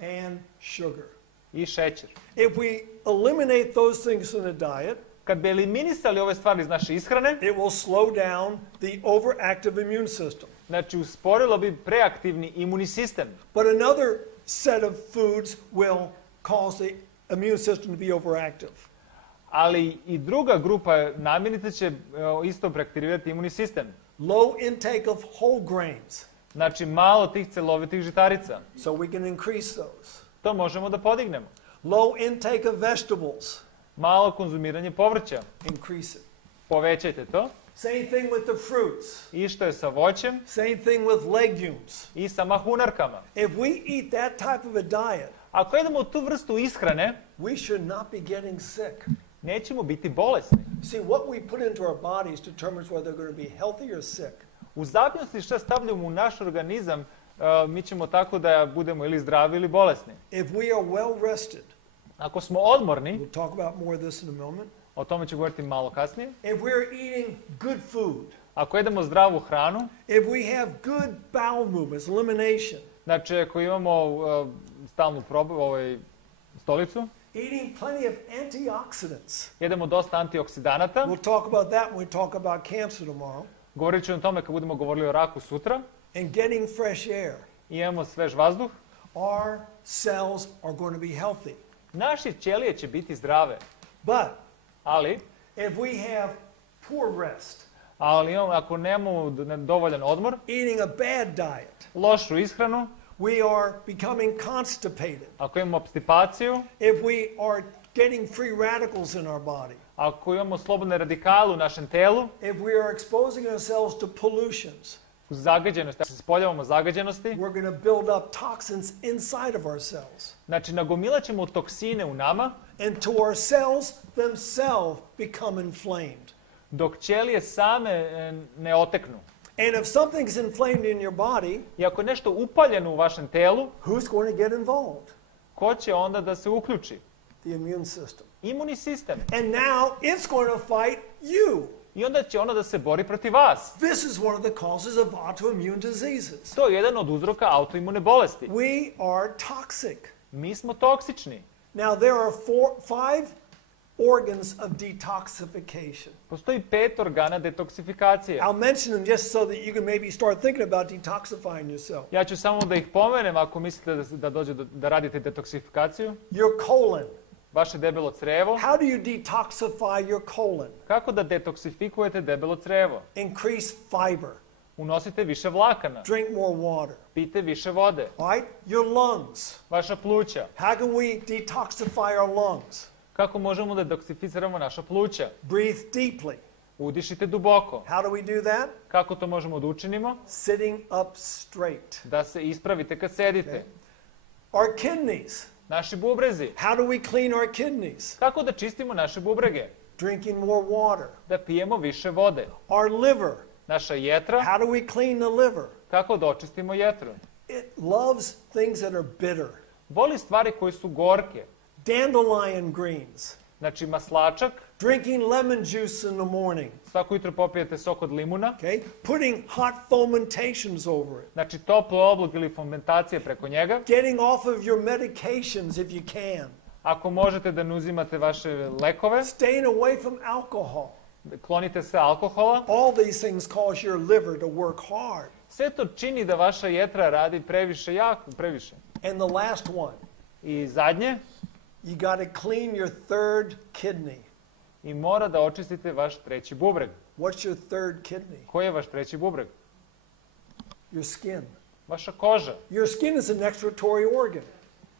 and sugar. i šećer. If we eliminate those things in a diet, Kad bi eliminisali ove stvari iz naše ishrane, it will slow down the overactive immune system. znači usporilo bi preaktivni imunni sistem. But another set of foods will cause the immune system to be overactive. Ali i druga grupa namirnica će isto preaktivirati imunni sistem. Low intake of whole grains, Znači malo tih celovitih žitarica. so we can increase those. To možemo da podignemo. Low intake of vegetables, Malo konzumiranje povrća. increase it. Povećajte to. Same thing with the fruits. I što je sa voćem Same thing with legumes. i sa mahunarkama. If we eat that type of a diet, Ako jedemo tu vrstu ishrane, we should not be getting sick. nećemo biti bolesni. See, what we put into our bodies determines whether they're going to be healthy or sick. U zavisnosti šta stavljamo u naš organizam, mi ćemo tako da budemo ili zdravi ili bolesni. If we are well rested, Ako smo odmorni, we'll talk about more of this in a moment. o tome ću govoriti malo kasnije, If we're eating good food, ako jedemo zdravu hranu, if we have good bowel movements, elimination, znači ako imamo stalnu stolicu, eating plenty of antioxidants. jedemo dosta antioksidanata, We'll talk about that when we talk about cancer tomorrow. govorit ću o tome kad budemo govorili o raku sutra, And getting fresh air. i imamo svež vazduh, Our cells are going to be healthy. naše ćelije će biti zdrave. But Ali, if we have poor rest, ako nemamo dovoljan odmor, eating a bad diet, lošu ishranu, we are becoming constipated. ako imamo obstipaciju, If we are getting free radicals in our body, ako imamo slobodne radikale u našem telu, if we are exposing ourselves to pollutions, zagađenosti, ako se spoljavamo zagađenosti, we're going to build up toxins inside of our cells. znači nagomilat ćemo toksine u nama, And to our cells themselves become inflamed. dok ćelije same ne oteknu. And if something's inflamed in your body, I ako je nešto upaljeno u vašem telu, who's going to get involved? ko će onda da se uključi? The immune system. Imunni sistem. And now it's going to fight you. I onda će ono da se bori protiv vas. This is one of the causes of autoimmune diseases. To je jedan od uzroka autoimune bolesti. We are toxic. Mi smo toksični. Now there are 5 organs of detoxification. Postoji 5 organa detoksifikacije. I'll mention them just so that you can maybe start thinking about detoxifying yourself. Ja ću samo da ih pomenem ako mislite da radite detoksifikaciju. Your colon. Vaše debelo crevo. How do you detoxify your colon? Kako da detoksifikujete debelo crevo? Increase fiber. Unosite više vlakana. Drink more water. Pijte više vode. All right? Your lungs. Vaša pluća. How can we detoxify our lungs? Kako možemo da detoksificiramo naša pluća? Breathe deeply. Udišite duboko. How do we do that? Kako to možemo da učinimo? Sitting up straight. Da se ispravite kad sedite. Our kidneys. Naši bubrezi. How do we clean our kidneys? Kako da čistimo naše bubrege? Drinking more water. Da pijemo više vode. Our liver. Naša jetra. How do we clean the liver? Kako da očistimo jetru? It loves things that are bitter. Voli stvari koje su gorke. Dandelion greens. Znači maslačak. Drinking lemon juice in the morning. Svako jutro popijete sok od limuna. Okay? Putting hot fomentations over it. Znači toplo oblog ili fermentacije preko njega. Getting off of your medications if you can. Ako možete da ne uzimate vaše lekove. Staying away from alcohol. Klonite se alkohola. All these things cause your liver to work hard. Sve to čini da vaša jetra radi previše, jako previše. And the last one. I zadnje. You got to clean your third kidney. I mora da očistite vaš treći bubreg. What's your third kidney? Koji je vaš treći bubreg? Your skin. Vaša koža. Your skin is an excretory organ.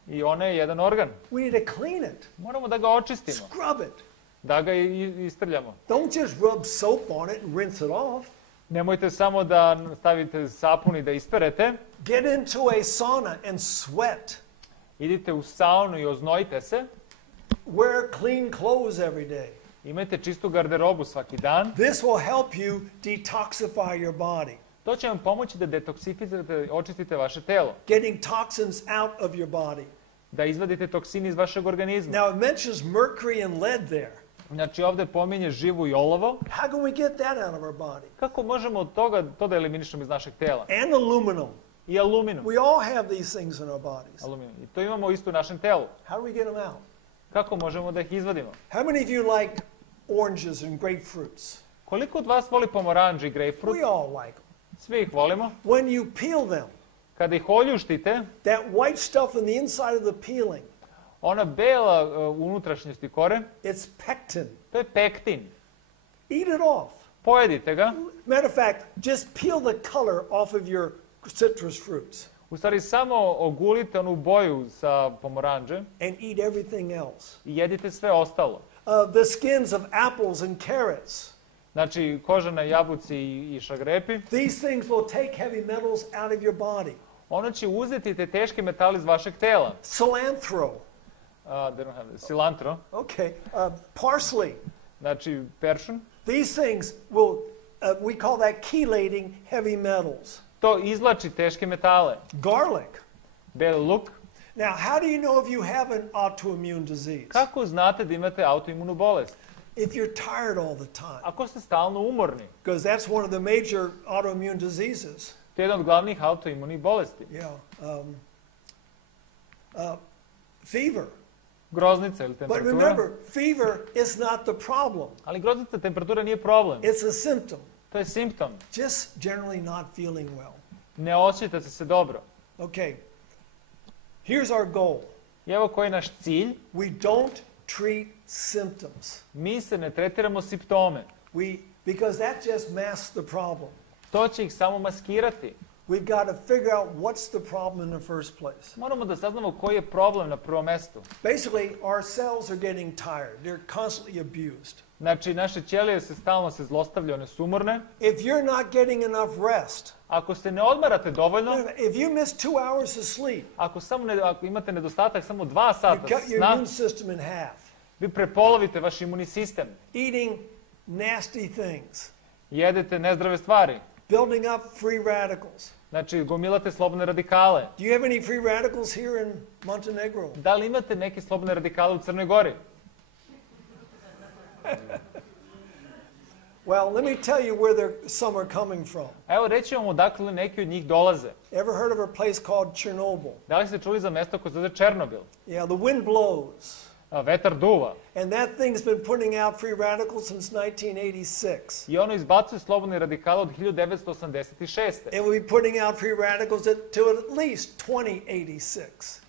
I ona je jedan organ. We need to clean it. Moramo da ga očistimo. Scrub it. Da ga istrljamo. Don't just rub soap on it and rinse it off. Nemojte samo da stavite sapun i da isperete. Get into a sauna and sweat. Idite u saunu i oznojite se. Wear clean clothes every day. Imajte čistu garderobu svaki dan. This will help you detoxify your body. To će vam pomoći da detoksificirate, očistite vaše telo. Getting toxins out of your body. Da izvadite toksine iz vašeg organizma. Now it mentions mercury and lead there. Znači ovdje pominje živu i olovo. How can we get that out of our body? Kako možemo od to da eliminišemo iz našeg tela? And aluminum. I aluminum. We all have these things in our bodies. Aluminum. I to imamo isto u našem telu. How do we get them out? Kako možemo da ih izvadimo? How many of you like oranges and grapefruits? Koliko od vas voli pomoranđe i grejpfrut? We all like them. Svi ih volimo. When you peel them, Kada ih oljuštite, that white stuff on the inside of the peeling, ona bela unutrašnjost i kore, it's pectin. to je pektin. Eat it off. Pojedite ga. Matter of fact, just peel the color off of your citrus fruits U stvari samo ogulite onu boju sa pomoranđe and eat everything else. i jedite sve ostalo. The skins of apples and carrots. Znači koža na jabuci i šagrepi. These things will take heavy metals out of your body. Ono će uzeti te teške metale iz vašeg tela. Cilantro. They don't have it. Cilantro. Okay. Parsley. Znači peršun. These things will, we call that chelating heavy metals. To izvlači teške metale. Garlic. Beli luk. Now, how do you know if you have an autoimmune disease? Kako znate da imate autoimunu bolest? If you're tired all the time, Ako ste stalno umorni. because that's one of the major autoimmune diseases. To je jedan od glavnih autoimunih bolesti. Yeah. Fever. Groznica ili But temperatura. remember, fever is not the problem. Ali groznica temperatura nije problem. It's a symptom. To je simptom. Just generally not feeling well. Ne osjećate se dobro. Okay. Here's our goal. I evo koji je naš cilj. We don't treat symptoms. Mi se ne tretiramo simptome. Because that just masks the problem. To će ih samo maskirati. We've got to figure out what's the problem in the first place. Moramo da saznamo koji je problem na prvom mestu. Basically, our cells are getting tired. They're constantly abused. Znači, naše ćelije se stalno zlostavljaju, one su umorne. If you're not getting enough rest, Ako se ne odmarate dovoljno, if you miss 2 hours of sleep, ako imate nedostatak samo 2 sata you cut your sna, immune system in half. vi prepolovite vaš imunni sistem. Eating nasty things. Jedete nezdrave stvari. Building up free radicals. Znači, gomilate slobodne radikale. Do you have any free radicals here in Montenegro? Da li imate neke slobodne radikale u Crnoj Gori? Well, let me tell you where some are coming from. Evo, reći vam odakle neki od njih dolaze. Ever heard of a place called Chernobyl? Da li ste čuli za mesto koje se zove Černobil? Yeah, the wind blows. Vetar duva. And that thing's been putting out free radicals since 1986. I ono izbacuje slobodne radikale od 1986. It will be putting out free radicals till at least 2086.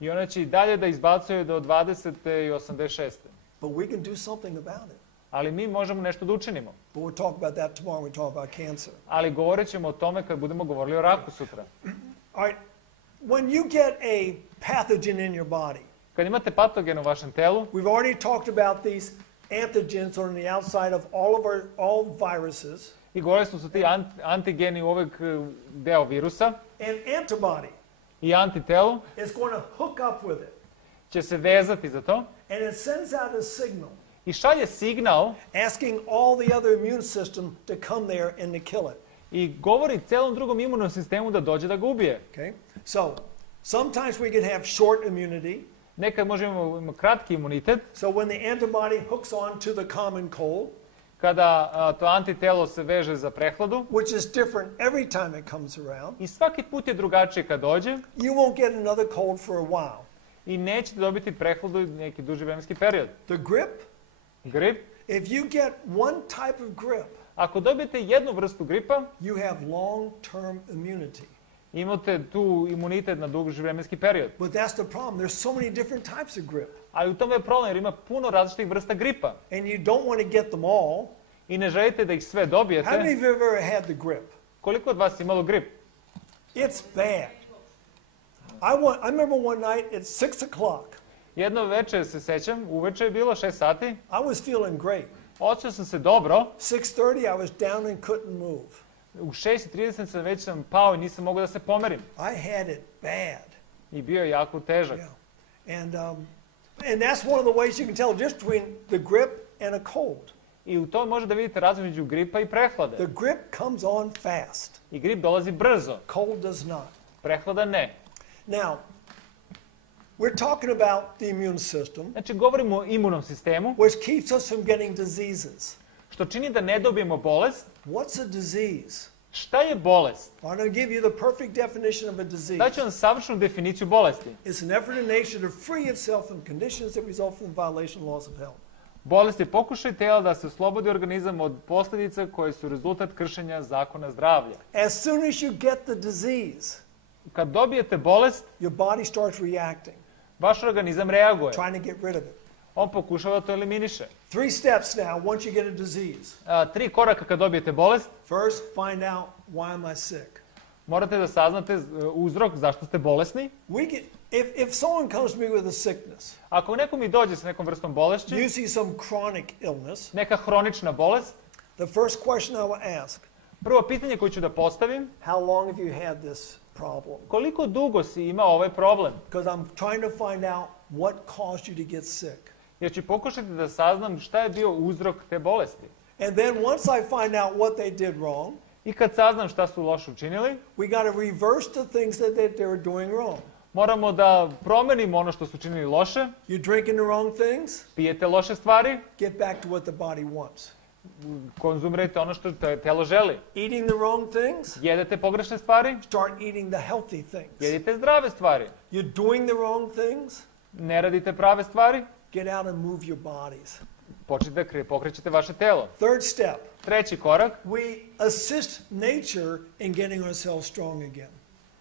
I ono će i dalje da izbacuje do 20. i 86. But we can do something about it. Ali mi možemo nešto da učinimo. But we'll talk about that tomorrow when we talk about cancer. Ali govorit ćemo o tome kad budemo govorili o raku sutra. All right. When you get a pathogen in your body, Kad imate patogen u vašem telu, we've already talked about these antigens on the outside of all viruses. i govorili smo su ti antigeni u ovog deo virusa, And antibody i antitelo is going to hook up with it. će se vezati za to And it sends out a signal i šalje signal asking all the other immune system to come there and to kill it. i govori celom drugom imunom sistemu da dođe da ga ubije. Okay? So, sometimes we can have short immunity. Nekad možemo imati kratki imunitet, So when the antibody hooks on to the common cold, kada to antitelo se veže za prehladu, which is different every time it comes around, i svaki put je drugačije kad dođe, you won't get another cold for a while. i nećete dobiti prehladu neki duži vremenski period. The grip, Grip, if you get one type of grip, ako dobijete jednu vrstu gripa, you have long-term immunity. imate tu imunitet na duži vremenski period. But that's the problem. There's so many different types of grip. Ali u tome je problem jer ima puno različitih vrsta gripa. And you don't want to get them all. I ne želite da ih sve How many dobijete. of you have ever had the grip? Koliko od vas je imalo grip? It's bad. I remember one night at 6 o'clock, Jedno večer se sećam, uveče je bilo 6 sati, I was feeling great. osjećao sam se dobro, 6:30, I was down and couldn't move. u 6:30 sam već pao i nisam mogao da se pomerim. I had it bad. I bio je jako težak. Yeah. And that's one of the ways you can tell just between the grip and a cold. I u tome možete da vidite razliku između gripa i prehlade. The grip comes on fast. I grip dolazi brzo, Cold does not. prehlada ne. Now, we're talking about the immune system, Znači, govorimo o imunom sistemu, which keeps us from getting diseases. što čini da ne dobijemo bolest. What's a disease? Šta je bolest? I'm going to give you the perfect definition of a disease. Daću vam savršenu definiciju bolesti. It's an effort in nature to free itself from conditions that result from violation of laws of health. Bolest je pokušaj tela da se oslobodi organizam od posljedica koje su rezultat kršenja zakona zdravlja. As soon as you get the disease, Kad dobijete bolest, your body starts reacting, vaš organizam reaguje. trying to get rid of it. On pokušava da to eliminiše. 3 steps now once you get a disease. 3 koraka kad dobijete bolest. First, find out why am I sick? Morate da saznate uzrok zašto ste bolesni. If someone comes to me with a sickness, Ako neko mi dođe sa nekom vrstom bolešću, usually some chronic illness, neka hronična bolest, the first question I will ask, prvo pitanje koje ću da postavim, how long have you had this problem? koliko dugo si imao ovaj problem? Because I'm trying to find out what caused you to get sick. Jer ću pokušati da saznam šta je bio uzrok te bolesti. And then once I find out what they did wrong, I kad saznam šta su loše učinili, we got to reverse the things that they were doing wrong. moramo da promenimo ono što su učinili loše, You're drinking the wrong things, pijete loše stvari, get back to what the body wants. konzumirajte ono što telo želi. Eating the wrong things, Jedete pogrešne stvari, start eating the healthy things. jedite zdrave stvari. You're doing the wrong things, Ne radite prave stvari, get out and move your bodies. počnite da pokrećete vaše telo. Third step, Treći korak, we assist nature in getting ourselves strong again.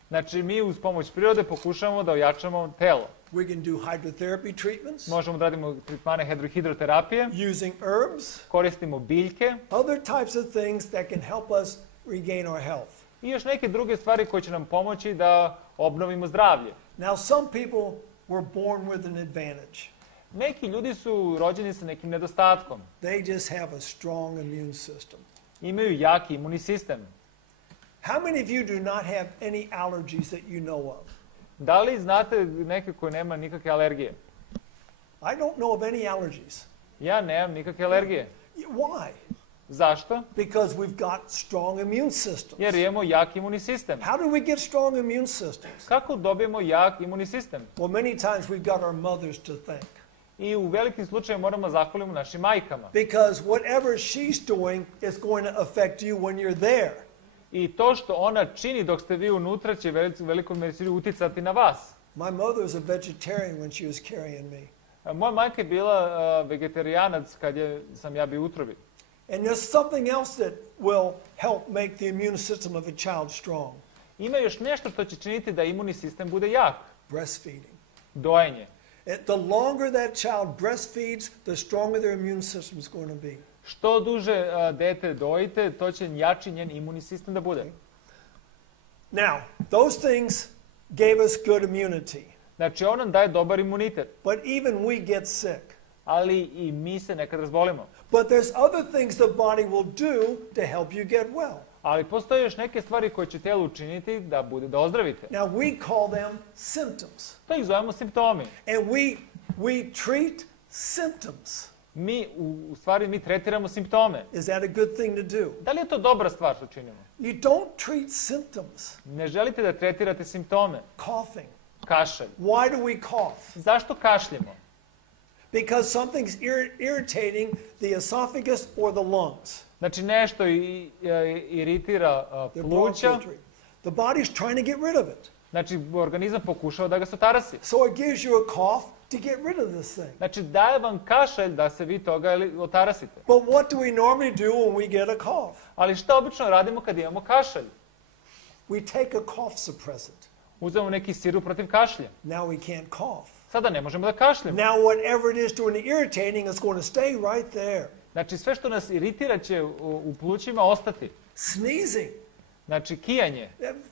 znači mi uz pomoć prirode pokušavamo da ojačamo telo. We can do hydrotherapy treatments, Možemo da radimo tretmane hidroterapije, using herbs, koristimo biljke other types of things that can help us regain our health. i još neke druge stvari koje će nam pomoći da obnovimo zdravlje. Now, some people were born with an advantage. Neki ljudi su rođeni sa nekim nedostatkom. They just have a strong immune system. Imaju jaki imunni sistem. How many of you do not have any allergies that you know of? Da li znate neke koji nema nikakve alergije? I don't know of any allergies. Ja nemam nikakve alergije. Why? Zašto? Because we've got strong immune systems. Jer imamo jak imunni sistem. How do we get strong immune systems? Kako dobijemo jak imunni sistem? Well, many times we've got our mothers to thank. I u velikim slučajima moramo zahvalimo našim majkama. Because whatever she's doing is going to affect you when you're there. I to što ona čini dok ste vi unutra će veliko meri uticati na vas. My mother was a vegetarian when she was carrying me. Moja majka je bila vegetarijanac kad sam ja bio u utrobi. And there's something else that will help make the immune system of a child strong. Ima još nešto što će činiti da imunni sistem bude jak. Breastfeeding. Dojenje. The longer that child breastfeeds, the stronger their immune system is going to be. Što duže dete dojite, to će jači njen imunni sistem da bude. Now, those things gave us good immunity. Znači, on nam daje dobar imunitet. But even we get sick. Ali i mi se nekad razbolimo. But there's other things the body will do to help you get well. Ali postoje još neke stvari koje će telo učiniti da ozdravite. Now, we call them symptoms. To ih zovemo simptomi. And we treat symptoms. U stvari mi tretiramo simptome. Is that a good thing to do? Da li je to dobra stvar što činimo? You don't treat symptoms. Ne želite da tretirate simptome. Coughing. Kašalj. Why do we cough? Zašto kašljemo? Because something's irritating the esophagus or the lungs. Znači nešto iritira pluća. The body's trying to get rid of it. Znači organizam pokušava da ga sotarasi. So it gives you a cough to get rid of this thing. Znači daje vam kašalj da se vi toga otarasite. But what do we normally do when we get a cough? Ali šta obično radimo kad imamo kašalj? We take a cough suppressant. Uzmemo neki sirup protiv kašlja. Now we can't cough. Sada ne možemo da kašljemo. Now whatever it is doing the irritating is going to stay right there. Znači sve što nas iritira će u plućima ostati. Sneezing. Znači kijanje.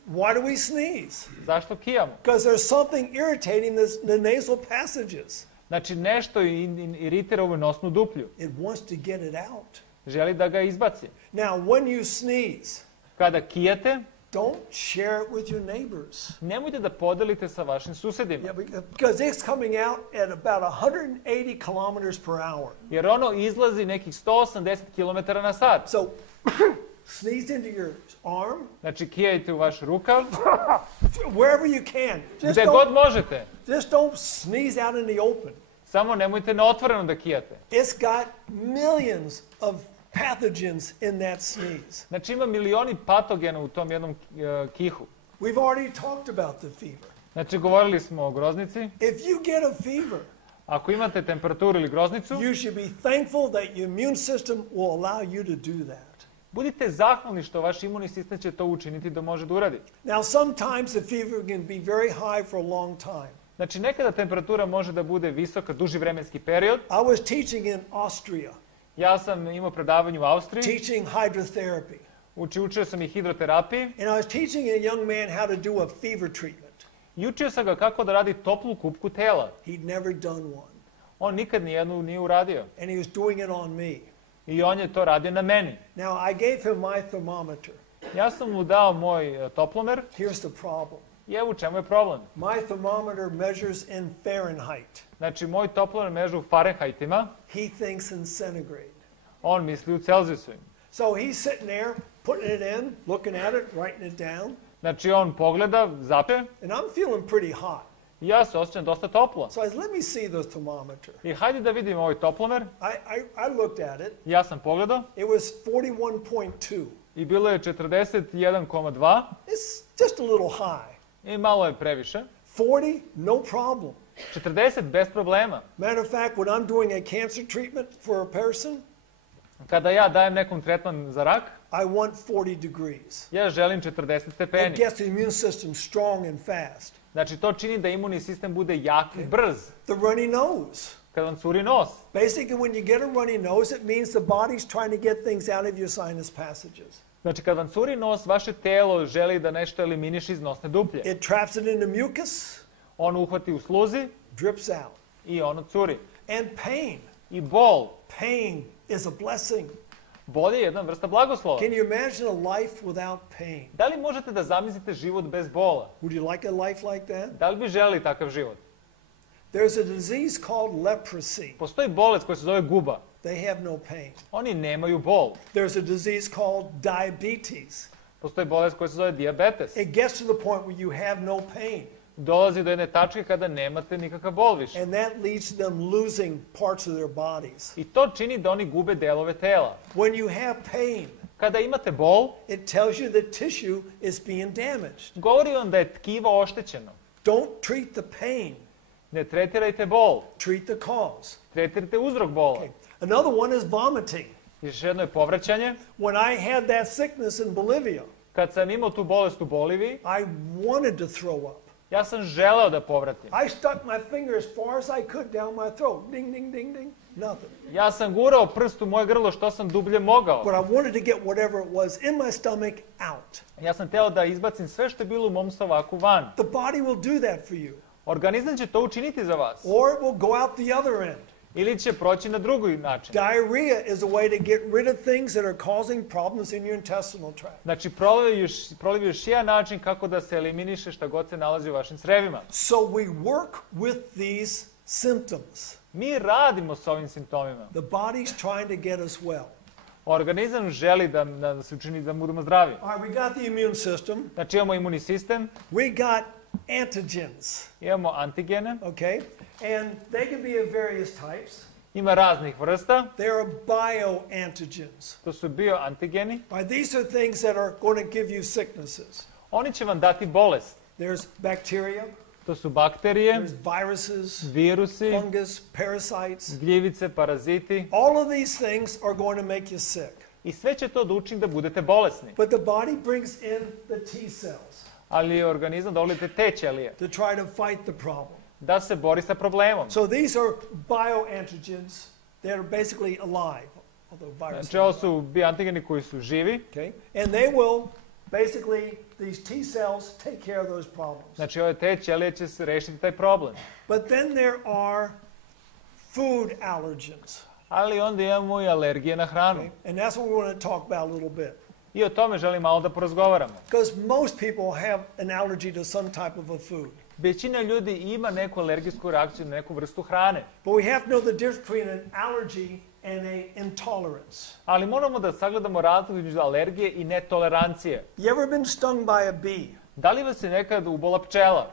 Why do we sneeze? Zašto kijamo? Because there's something irritating the nasal passages. Znači nešto iritira ovu nosnu duplju. It wants to get it out. Želi da ga izbaci. Now when you sneeze, Kada kijate, Don't share it with your neighbors. Nemojte da podelite sa vašim susedima. Yeah, because it's coming out at about 180 kilometers per hour. Jer ono izlazi nekih 180 km na sat. So, sneeze into your arm, Znači, kijajte u vaš rukav, wherever you can. gde god možete. Just don't sneeze out in the open. Samo nemojte na otvoreno da kijate. It's got millions of pathogens in that sneeze. Znači, ima milioni patogena u tom jednom kihu. We've already talked about the fever. Znači, govorili smo o groznici. If you get a fever, Ako imate temperaturu ili groznicu, you should be thankful that your immune system will allow you to do that. budite zahvalni što vaš imunni sistem će to učiniti da može da uradi. Now, sometimes the fever can be very high for a long time. Znači, nekada temperatura može da bude visoka duži vremenski period. I was teaching in Austria, Ja sam imao predavanje u Austriji, teaching hydrotherapy. učio sam i hidroterapiji And I was teaching a young man how to do a fever treatment. i učio sam ga kako da radi toplu kupku tela. He'd never done one. On nikad nijednu nije uradio. And he was doing it on me. I on je to radio na meni. Now, I gave him my thermometer. Ja sam mu dao moj toplomer Here's the problem. i evo u čemu je problem. My thermometer measures in Fahrenheit. Znači, moj toplomer meže u Fahrenheitima, He thinks in centigrade. on misli u Celzijusu. So he's sitting there, putting it in, looking at it, writing it down. Znači, on pogleda, zape, And I'm feeling pretty hot. i ja se osjećam dosta toplo. So I said, let me see the thermometer. I hajde da vidimo ovaj toplomer. I looked at it. Ja sam pogledao It was 41.2. i bilo je 41,2 It's just a little high. i malo je previše. 40, no problem. 40 bez problema. Matter of fact, when I'm doing a cancer treatment for a person, Kada ja dajem nekom tretman za rak, I want 40 degrees. ja želim 40 It stepeni. gets the immune system strong and fast. Znači, to čini da imunni sistem bude jak i brz. The runny nose. Kad vam curi nos. Basically, when you get a runny nose, it means the body's trying to get things out of your sinus passages. Znači, kad vam curi nos, vaše telo želi da nešto eliminiše iz nosne duplje. It traps it in the mucus, On uhvati u sluzi drips out. i ono curi. And pain. I bol. Pain is a blessing. Bol je jedna vrsta blagoslova. Can you imagine a life without pain? Da li možete da zamislite život bez bola? Would you like a life like that? Da li bi želeli takav život? There's a disease called leprosy. Postoji bolest koja se zove guba. They have no pain. Oni nemaju bol. There's a disease called diabetes. Postoji bolest koja se zove dijabetes. It gets to the point where you have no pain. Dolazi do jedne tačke kada nemate nikakav bol više. And that leads to them losing parts of their bodies. I to čini da oni gube delove tela. When you have pain, Kada imate bol, it tells you the tissue is being damaged. govori vam da je tkivo oštećeno. Don't treat the pain, Ne tretirajte bol, treat the cause. tretirajte uzrok bola. Okay. Another one is vomiting. Još jedno je povraćanje. When I had that sickness in Bolivia, Kad sam imao tu bolest u Boliviji, I wanted to throw up. ja sam želeo da povratim. I stuck my finger as far as I could down my throat. Ding, ding, ding, ding. Nothing. Ja sam gurao prst u moje grlo što sam dublje mogao. But I wanted to get whatever it was in my stomach out. Ja sam hteo da izbacim sve što je bilo u mom stomaku van. The body will do that for you. Organizam će to učiniti za vas. Or it will go out the other end. Ili će proći na drugi način. Diarrhea is a way to get rid of things that are causing problems in your intestinal tract. Znači, proliv još jedan način kako da se eliminiše šta god se nalazi u vašim crevima. So we work with these symptoms. Mi radimo s ovim simptomima. The body's trying to get us well. Organizam želi da se učini da budemo zdravi. All right, we got the immune system. Znači, imamo imunni sistem, We got antigens, imamo antigene, okay? And they can be of various types. ima raznih vrsta. They are bioantigens. To su bioantigeni. All right, these are things that are going to give you sicknesses. Oni će vam dati bolest. There's bacteria, To su bakterije, there's viruses, virusi, fungus, parasites. gljivice, paraziti. All of these things are going to make you sick. I sve će to da učini da budete bolesni. But the body brings in the T cells Ali organizam dovolite te ćelije to try to fight the problem. da se bori sa problemom. So these are bioantigens that are basically alive, although viruses. Znači, ovo su bioantigeni koji su živi. Okay? And they will basically, these T cells take care of those problems. Znači, ove te ćelije će se rešiti taj problem. But then there are food allergens. Ali onda imamo i alergije na hranu. Okay? And that's what we want to talk about a little bit. I o tome želim malo da porazgovaramo. Because most people have an allergy to some type of a food. Većina ljudi ima neku alergijsku reakciju na neku vrstu hrane. But we have to know the difference between an allergy and a intolerance. Ali moramo da sagledamo razliku između alergije i netolerancije. You ever been stung by a bee? Da li vas je nekad ubola pčela?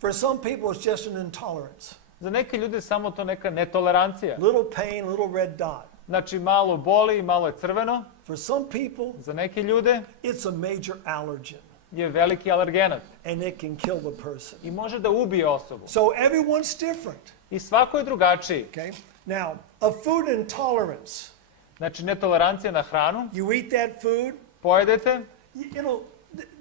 For some people it's just an intolerance. Za neke ljude je samo to neka netolerancija. Little pain, little red dot. Znači malo boli i malo je crveno. For some people Za neke ljude it's a major allergen je veliki alergenat and it can kill the person. i može da ubije osobu. So everyone's different. I svako je drugačiji. Okay? Now, a food intolerance. Znači netolerancija na hranu, You eat that food, pojedete,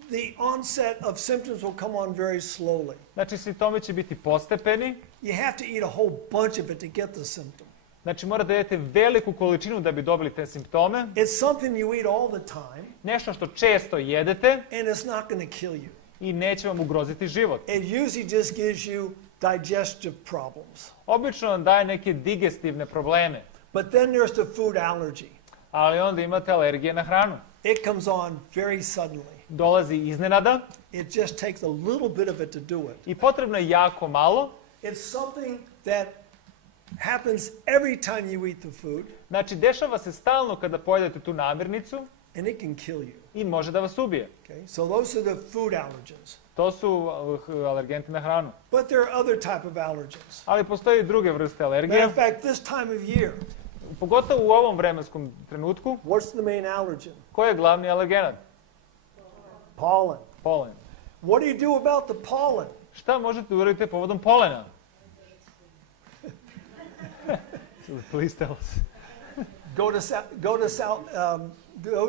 the onset of symptoms will come on very slowly. znači simptomi će biti postepeni, You have to eat a whole bunch of it to get the symptom. znači morate da jedete veliku količinu da bi dobili te simptome, It's something you eat all the time, nešto što često jedete and it's not going to kill you. i neće vam ugroziti život. It usually just gives you digestive problems. Obično vam daje neke digestivne probleme, But then there's the food allergy. ali onda imate alergije na hranu. It comes on very suddenly. Dolazi iznenada It just takes a little bit of it to do it. i potrebno je jako malo. It's something that happens every time you eat the food, Znači, dešava se stalno kada pojedete tu namirnicu and it can kill you. i može da vas ubije. Okay? So those are the food allergens. To su alergenti na hranu. But there are other type of allergens. Ali postoje i druge vrste Matter alergije, of fact, this time of year, pogotovo u ovom vremenskom trenutku. what's the main allergen? Koji je glavni alergenat? Pollen. Polen. What do you do about the pollen? Šta možete uraditi povodom polena? Please tell us. Go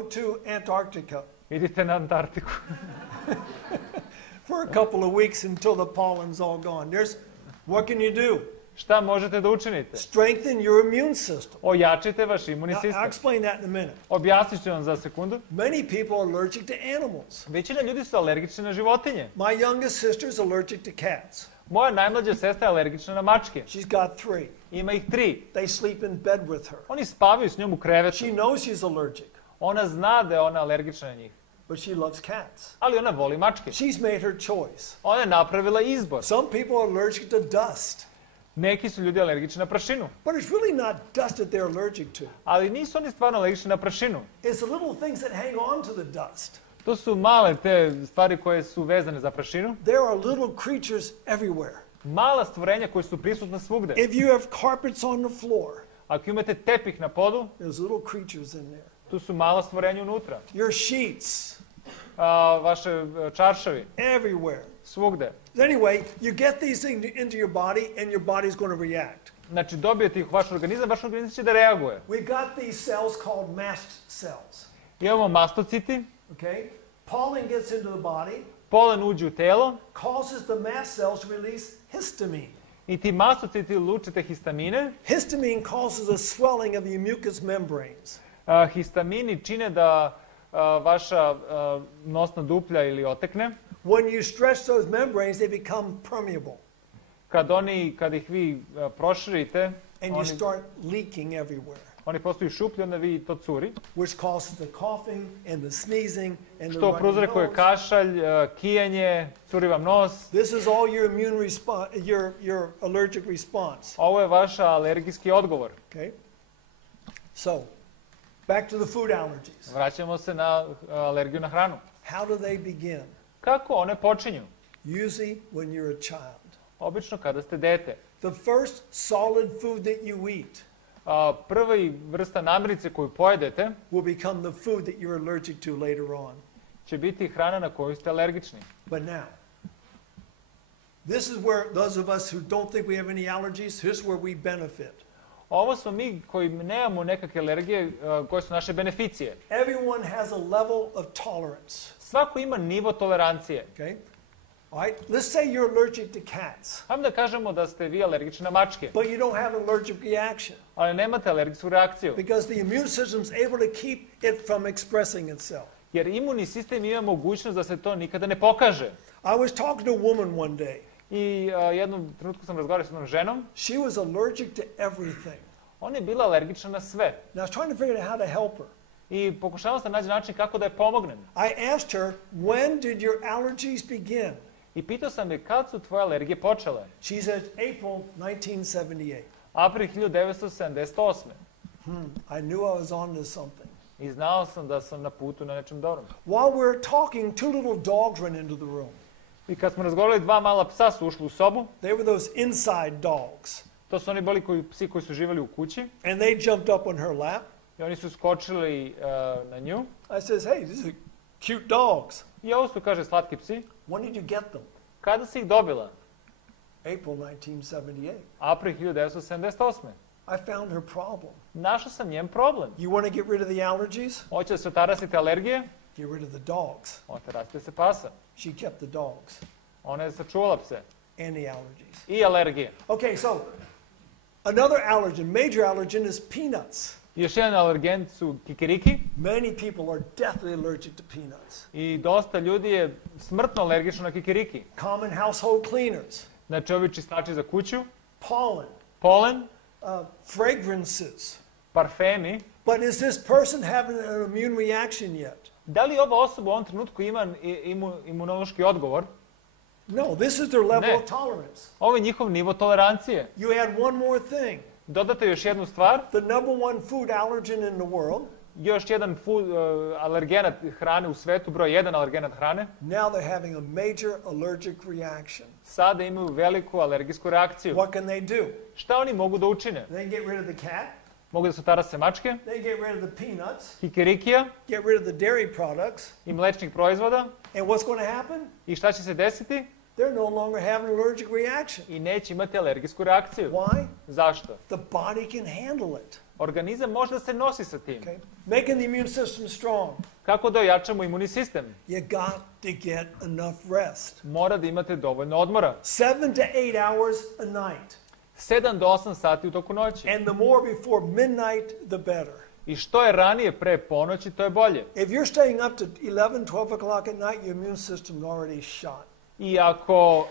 to Antarctica Idite na Antarktiku. for a couple of weeks until the pollen's all gone. What can you do? Šta možete da učinite? Strengthen your immune system. Ojačite vaš imunni Now, I'll sistem. explain that in a minute. Objasnit ću vam za sekundu. Many people are allergic to animals. Većina ljudi su alergični na životinje. My youngest sister's allergic to cats. Moja najmlađa sestra je alergična na mačke. She's got 3. Ima ih 3. They sleep in bed with her. Oni spavaju s njom u krevetu. She knows she's allergic, Ona zna da je ona alergična na njih. but she loves cats. Ali ona voli mačke. She's made her choice. Ona je napravila izbor. Some people are allergic to dust, Neki su ljudi alergični na prašinu. but it's really not dust that they're allergic to. Ali nisu oni stvarno alergični na prašinu. It's the little things that hang on to the dust. To su male te stvari koje su vezane za prašinu. There are little creatures everywhere. Mala stvorenja koje su prisutna svugde. If you have carpets on the floor, Ako imate tepih na podu, there's little creatures in there. tu su mala stvorenja unutra. Your sheets, Vaše čaršavi, everywhere. svugde. Anyway, you get these things into your body, and your body's going to react. Znači, dobijete ih u vaš organizam će da reaguje. We've got these cells called mast cells. Imamo mastociti, Okay? Pollen gets into the body, polen uđe u telo causes the mast cells to release histamine. i ti mastociti lučite histamine. Histamine causes a swelling of the mucous membranes. Histamini čine da vaša nosna duplja ili otekne. When you stretch those membranes, they become permeable, Kad ih vi proširite, and you start leaking everywhere, oni postaju šuplji, onda vi to curi. which causes the coughing and the sneezing and the Što running prouzrokuje nose. kašalj, kijenje, curi vam nos. This is all your immune response, your allergic response. Ovo je vaš alergijski odgovor. Okay? So, back to the food allergies. Vraćamo se na alergiju na hranu. How do they begin? Kako one počinju? Usually when you're a child. Obično kada ste dete. The first solid food that you eat Prva vrsta namirnice koju pojedete will become the food that you're allergic to later on. će biti hrana na koju ste alergični. But now, this is where those of us who don't think we have any allergies, here's where we benefit. Ovo smo mi koji nemamo nekakve alergije koje su naše beneficije. Everyone has a level of tolerance. Svako ima nivo tolerancije. Okay? All right? Let's say you're allergic to cats, Hajmo da kažemo da ste vi alergični na mačke, but you don't have an allergic reaction ali nemate alergijsku reakciju. because the immune system is able to keep it from expressing itself. Jer imunni sistem ima mogućnost da se to nikada ne pokaže. I was talking to a woman one day. I jednom trenutku sam razgovarao s jednom ženom. She was allergic to everything. Ona je bila alergična na sve. And I was trying to figure out how to help her. I pokušavam sam naći način kako da je pomognem. I asked her, when did your allergies begin? I pitao sam je kad su tvoje alergije počele. She said, April 1978. April 1978. I knew I was on to something. I znao sam da sam na putu na nečem dobrom. While we were talking, two little dogs ran into the room. I kad smo razgovarali, dva mala psa su ušli u sobu. They were those inside dogs. To su oni psi koji su živjeli u kući. And they jumped up on her lap. I oni su skočili na nju. I says, hey, these are cute dogs. I ovo su, kaže, slatki psi. When did you get them? Kada si ih dobila? April 1978. April 1978. I found her problem. Našao sam njen problem. You want to get rid of the allergies? Hoće da se otarasite alergije? Get rid of the dogs. Otarasite se pasa. She kept the dogs Ona je sačuvala pse. and the allergies. I alergije. Okay, so another allergen, major allergen is peanuts. I još jedan alergen su kikiriki. Many people are deathly allergic to peanuts. I dosta ljudi je smrtno alergično na kikiriki. Common household cleaners, Znači ovi čistači za kuću, pollen, polen, fragrances. parfemi. But is this person having an immune reaction yet? Da li ova osoba u ovom trenutku ima imunološki odgovor? No, this is their level Ne. of tolerance. Ovo je njihov nivo tolerancije. You add one more thing. Dodate još jednu stvar, The number one food allergen in the world, još jedan alergenat hrane u svetu, broj 1 alergenat hrane, now they're having a major allergic reaction. sada imaju veliku alergijsku reakciju. What can they do? Šta oni mogu da učine? They can get rid of the cat, Mogu da se tarase mačke, they can get rid of the peanuts, kikirikija get rid of the dairy products, i mlečnih proizvoda. and what's going to happen? I šta će se desiti? They're no longer having an allergic reaction. I neće imati alergijsku reakciju. Why? Zašto? The body can handle it. Organizam može da se nosi sa tim. Okay? Making the immune system strong. Kako da ojačamo imunni sistem? You got to get enough rest. Mora da imate dovoljno odmora. 7 to 8 hours a night. 7 do 8 sati u toku noći. And the more before midnight, the better. I što je ranije pre ponoći, to je bolje. If you're staying up to 11, 12 o'clock at night, your immune system is already shot. I ako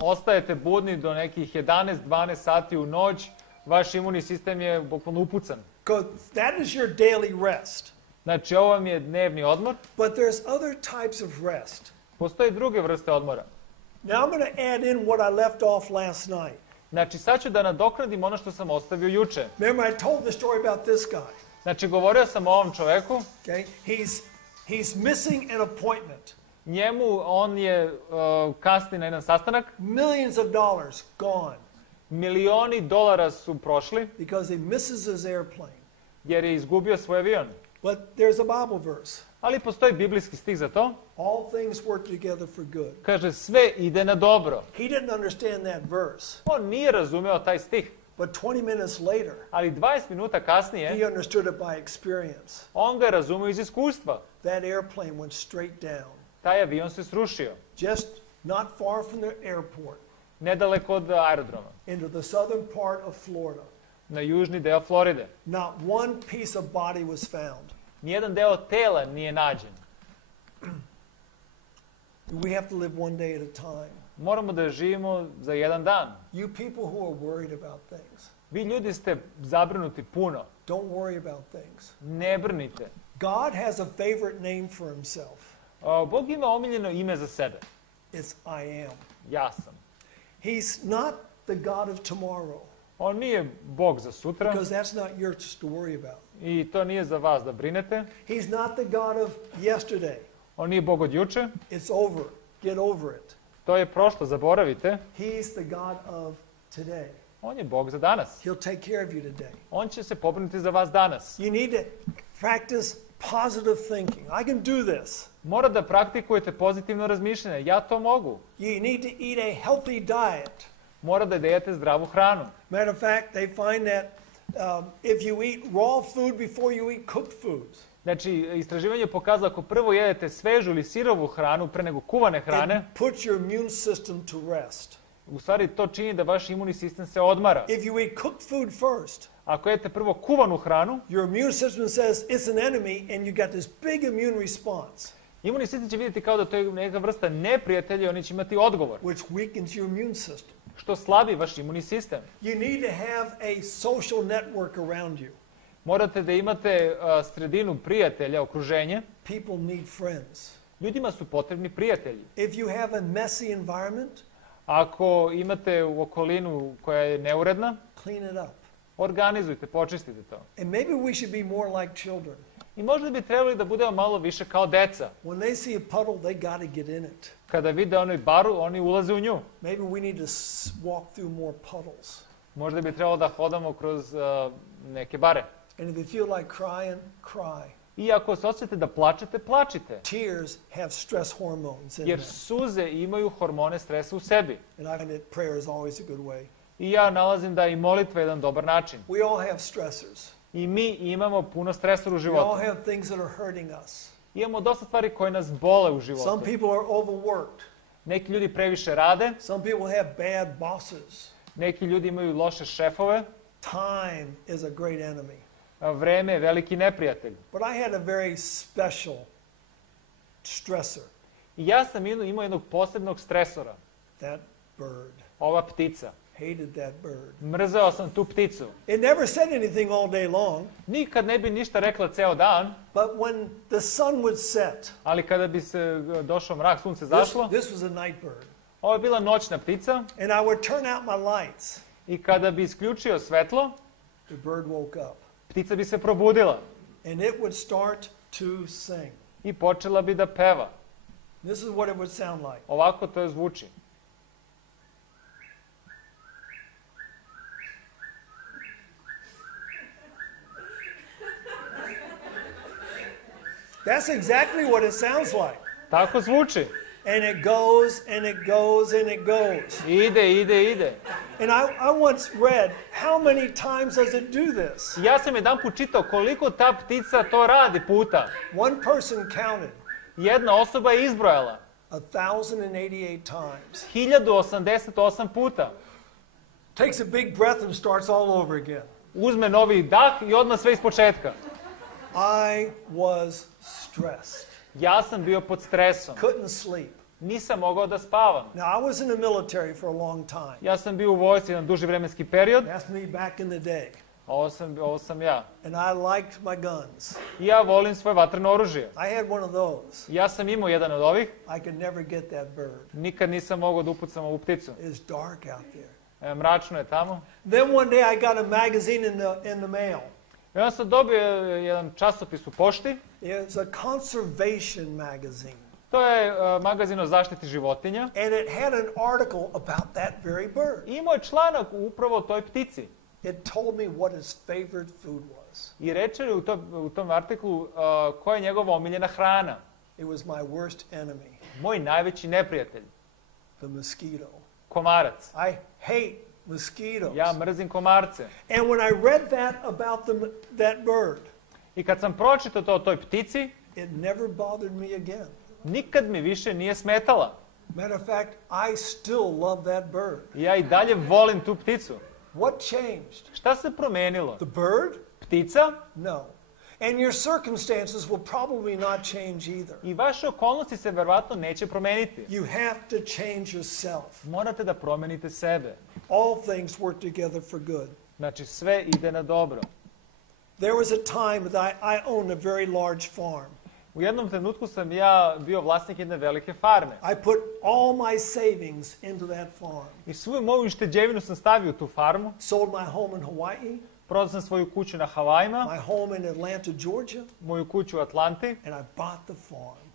ostajete budni do nekih 11, 12 sati u noć, vaš imunni sistem je bukvalno upucan. Because that is your daily rest. Znači, ovo vam je dnevni odmor. But there's other types of rest. Postoje druge vrste odmora. Now I'm going to add in what I left off last night. Znači, sad ću da nadoknadim ono što sam ostavio juče. Remember, I told the story about this guy. Znači, govorio sam o ovom čoveku. Okay? He's missing an appointment. Njemu, on je kasni na jedan sastanak. Millions of dollars gone Milioni dolara su prošli because he misses his airplane. jer je izgubio svoj avion. But there's a Bible verse. Ali postoji biblijski stih za to. All things work together for good. Kaže, sve ide na dobro. He didn't understand that verse. On nije razumeo taj stih. But 20 minutes later, Ali 20 minuta kasnije, he understood it by experience. on ga je razumeo iz iskustva. That airplane went straight down. Taj avion se srušio. Just not far from the airport, Nedaleko od aerodroma. into the southern part of Florida. Na južni deo Floride. Not one piece of body was found. Nijedan deo tela nije nađen. We have to live one day at a time. Moramo da živimo za jedan dan. You people who are worried about things, Vi ljudi ste zabrinuti puno. don't worry about things. Ne brinite. God has a favorite name for himself. Bog ima omiljeno ime za sebe. It's I am. Ja sam. He's not the God of tomorrow, On nije Bog za sutra because that's not yours to worry about. i to nije za vas da brinete. He's not the God of yesterday. On nije Bog od juče. It's over. Get over it. To je prošlo, zaboravite. He's the God of today. On je Bog za danas. He'll take care of you today. On će se pobrinuti za vas danas. You need to practice positive thinking. I can do this. Mora da praktikujete pozitivno razmišljanje. Ja to mogu. You need to eat a healthy diet. Mora da jedete zdravu hranu. Matter of fact, they find that if you eat raw food before you eat cooked foods, Znači, istraživanje je pokazalo ako prvo jedete svežu ili sirovu hranu pre nego kuvane hrane, it puts your immune system to rest. u stvari to čini da vaš imunni sistem se odmara. If you eat cooked food first, Ako jedete prvo kuvanu hranu, your immune system says it's an enemy and you got this big immune response, imunni sistem će vidjeti kao da to je neka vrsta neprijatelja i oni će imati odgovor, which weakens your immune system. što slabi vaš imunni sistem. You need to have a social network around you. Morate da imate sredinu prijatelja, okruženje. People need friends. Ljudima su potrebni prijatelji. If you have a messy environment, Ako imate u okolinu koja je neuredna, clean it up. organizujte, počistite to. And maybe we should be more like children. I možda bi trebali da budemo malo više kao deca. When they see a puddle, they got to get in it. Kada vide onaj baru, oni ulaze u nju. Maybe we need to walk through more puddles. Možda bi trebalo da hodamo kroz neke bare. And if you feel like crying, cry. I ako se osjećate da plačete, plačite. Tears have stress hormones in Jer them. suze imaju hormone stresa u sebi. And I find that prayer is always a good way. I ja nalazim da je i molitva jedan dobar način. We all have stressors. I mi imamo puno stresora u We all životu. have things that are hurting us. Imamo dosta stvari koje nas bole u Some životu. people are overworked. Neki ljudi previše rade, Some people have bad bosses. neki ljudi imaju loše šefove, Time is a great enemy. a vreme je veliki neprijatelj. But I had a very special stressor, I ja sam imao jednog posebnog stresora. that bird. Ova ptica. Hated that bird. Mrzeo sam tu pticu. It never said anything all day long, Nikad ne bi ništa rekla ceo dan, but when the sun would set, ali kada bi se došao mrak, sunce zašlo, this was a night bird. ovo je bila noćna ptica And I would turn out my lights. i kada bi isključio svetlo, The bird woke up. ptica bi se probudila And it would start to sing. i počela bi da peva. This is what it would sound like. Ovako to zvuči. That's exactly what it sounds like. Tako zvuči. And it goes, and it goes, and it goes. Ide. And I once read, how many times does it do this? Ja sam jedanput čitao koliko ta ptica to radi puta. One person counted Jedna osoba je izbrojala 1,088 times. 1088 puta. Takes a big breath and starts all over again. Uzme novi dah i odmah sve ispočetka. I was stressed. Ja sam bio pod stresom. Couldn't sleep. Nisam mogao da spavam. Now, I was in the military for a long time. Ja sam bio u vojsci jedan duži vremenski period. That's me back in the day. Ovo sam ja. And I liked my guns. I ja volim svoje vatreno oružje. I had one of those. Ja sam imao jedan od ovih. I could never get that bird. Nikad nisam mogao da upucam ovu pticu. It's dark out there. Mračno je tamo. Then one day I got a magazine in the mail. I onda sam dobio jedan časopis u pošti. It's a conservation magazine. To je magazin o zaštiti životinja. And it had an article about that very bird. I imao je članak upravo o toj ptici. It told me what his favorite food was. I reče je u tom artiklu koja je njegova omiljena hrana. It was my worst enemy, Moj najveći neprijatelj. the mosquito. Komarac. I hate mosquitoes. Ja mrzim komarce. And when I read that about that bird, I kad sam pročitao to o toj ptici, it never bothered me again. nikad mi više nije smetala. Matter of fact, I still love that bird. I ja i dalje volim tu pticu. What changed? Šta se promenilo? The bird? Ptica? No. And your circumstances will probably not change either. I vaše okolnosti se verovatno neće promeniti. You have to change yourself. Morate da promenite sebe. All things work together for good. Znači sve ide na dobro. There was a time that I owned a very large farm. U jednom trenutku sam ja bio vlasnik jedne velike farme. I put all my savings into that farm. I svu moju šteđevinu sam stavio u tu farmu. Sold my home in Hawaii, Prodao sam svoju kuću na Havajima, my home in Atlanta, Georgia, moju kuću u Atlanti and I bought the farm.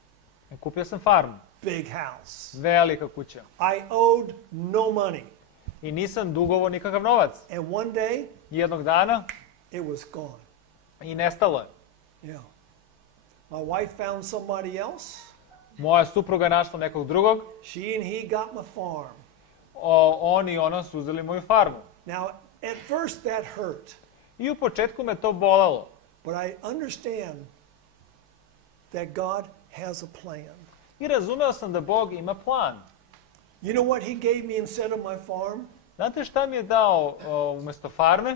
i kupio sam farmu. Big house. Velika kuća. I owed no money. I nisam dugovao nikakav novac. And one day, Jednog dana it was gone. i nestalo je. Yeah. My wife found somebody else. Moja supruga je našla nekog drugog. She and he got my farm. On i ona su uzeli moju farmu. Now, at first that hurt, I u početku me to bolelo. but I understand that God has a plan. I razumeo sam da Bog ima plan. You know what he gave me instead of my farm? Znate šta mi je dao umjesto farme?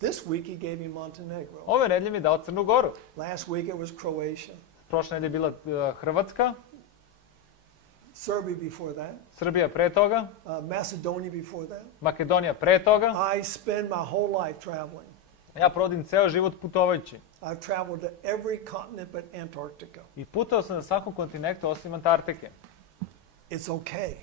This week he gave me Montenegro. Ove nedelje mi je dao Crnu Goru. Last week it was Croatia. Prošle nedelje je bila Hrvatska, Serbia before that. Srbija pre toga, Macedonia before that. Makedonija pre toga. I spend my whole life traveling. Ja provodim ceo život putovajući. I've traveled to every continent but Antarctica. I putovao sam na svakom kontinentu osim Antarktike. It's okay.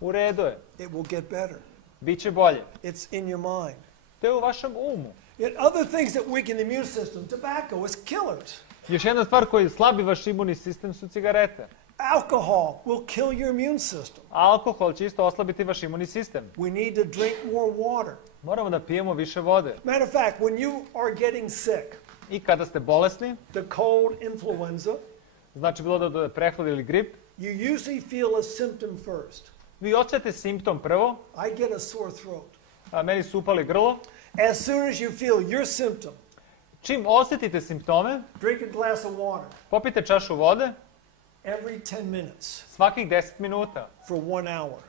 U redu je. It will get better. Biće bolje. It's in your mind. To je u vašem umu. Yet other things that weaken the immune system, tobacco is killers. Još jedna stvar koja slabi vaš imunni sistem su cigarete. Alcohol will kill your immune system. Alkohol će isto oslabiti vaš imunni sistem. We need to drink more water. Moramo da pijemo više vode. Matter of fact, when you are getting sick, I kada ste bolesni, the cold, influenza, znači bilo da je prehlad ili grip, you usually feel a symptom first. vi osjećate simptom prvo, I get a sore throat. a meni su upali grlo. As soon as you feel your symptom, Čim osjetite simptome, drink a glass of water popijte čašu vode every 10 minutes svakih 10 minuta, for 1 hour.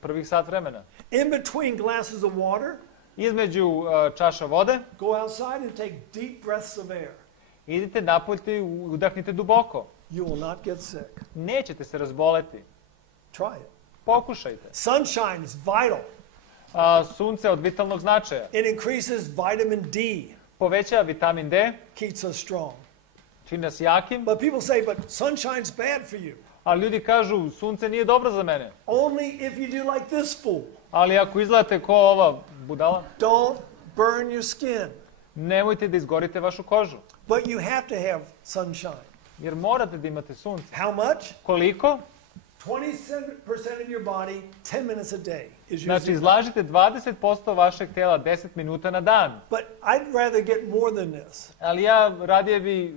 prvih sat vremena. In between glasses of water, Između čaša vode, go outside and take deep breaths of air. idite napolje i udahnite duboko. You will not get sick. Nećete se razboleti. Try it. Pokušajte. Sunshine is vital. Sunce od vitalnog značaja. It increases vitamin D, Povećava vitamin D, keeps us strong. čini nas jakim, But people say, but sunshine's bad for you. ali ljudi kažu sunce nije dobro za mene. Only if you do like this fool. Ali ako izgledate ko ova budala, Don't burn your skin. nemojte da izgorite vašu kožu. But you have to have sunshine. Jer morate da imate sunce. How much? Koliko? 27% of your body, 10 minutes a day is Znači, usually. izlažite 20% vašeg tela 10 minuta na dan. But I'd rather get more than this. Ali ja radije bi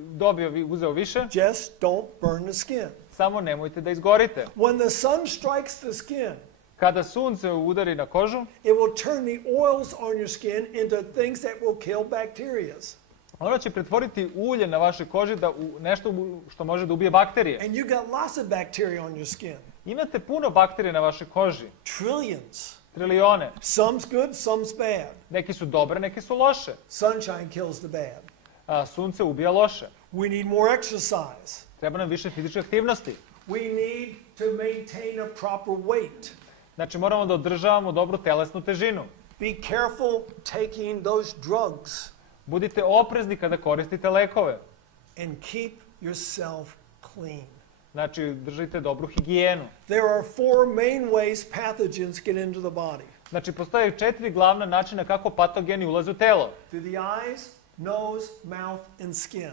uzeo više, Just don't burn the skin. samo nemojte da izgorite. When the sun strikes the skin, Kada sunce udari na kožu, it will turn the oils on your skin into things that will kill bacteria. ono će pretvoriti ulje na vašoj koži da nešto što može da ubije bakterije. And you got lots of bacteria on your skin. Imate puno bakterija na vašoj koži, Trillions. trilione. Some's good, some's bad. Neki su dobre, neki su loše. Sunshine kills the bad. Sunce ubija loše. We need more exercise. Treba nam više fizičke aktivnosti. We need to maintain a proper weight. Znači, moramo da održavamo dobru telesnu težinu. Be careful taking those drugs Budite oprezni kada koristite lekove. and keep yourself clean. Znači, držite dobru higijenu. There are 4 main ways pathogens get into the body. Znači, postoje 4 glavna načina kako patogeni ulaze u telo. Through the eyes, nose, mouth, and skin.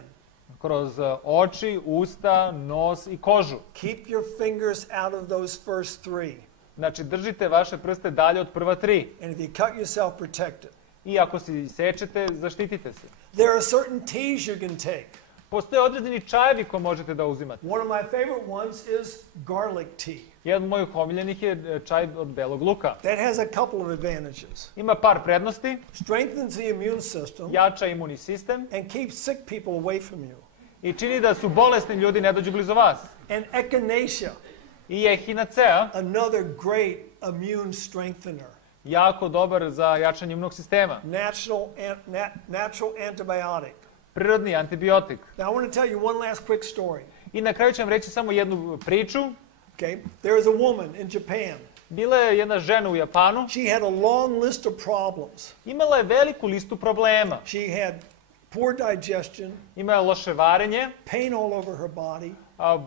Kroz oči, usta, nos i kožu. Keep your fingers out of those first 3. Znači, držite vaše prste dalje od prva 3. And if you cut yourself, protect it. I ako se sečete, zaštitite se. There are certain teas you can take. Postoje određeni čajevi koje možete da uzimate. One of my favorite ones is garlic tea. Jedan od mojih omiljenih je čaj od belog luka. That has a couple of advantages. Ima par prednosti, Strengthens the immune system jača imunni sistem and keeps sick people away from you. i čini da su bolesni ljudi ne dođu blizu vas. And echinacea, I echinacea, another great immune strengthener. jako dobar za jačanje imunog sistema. Natural antibiotic. Prirodni antibiotik. Now I want to tell you one last quick story. I na kraju ću vam reći samo jednu priču. Okay, there is a woman in Japan. Bila je jedna žena u Japanu. She had a long list of problems. Imala je veliku listu problema. She had poor digestion, Imala je loše varenje, pain all over her body.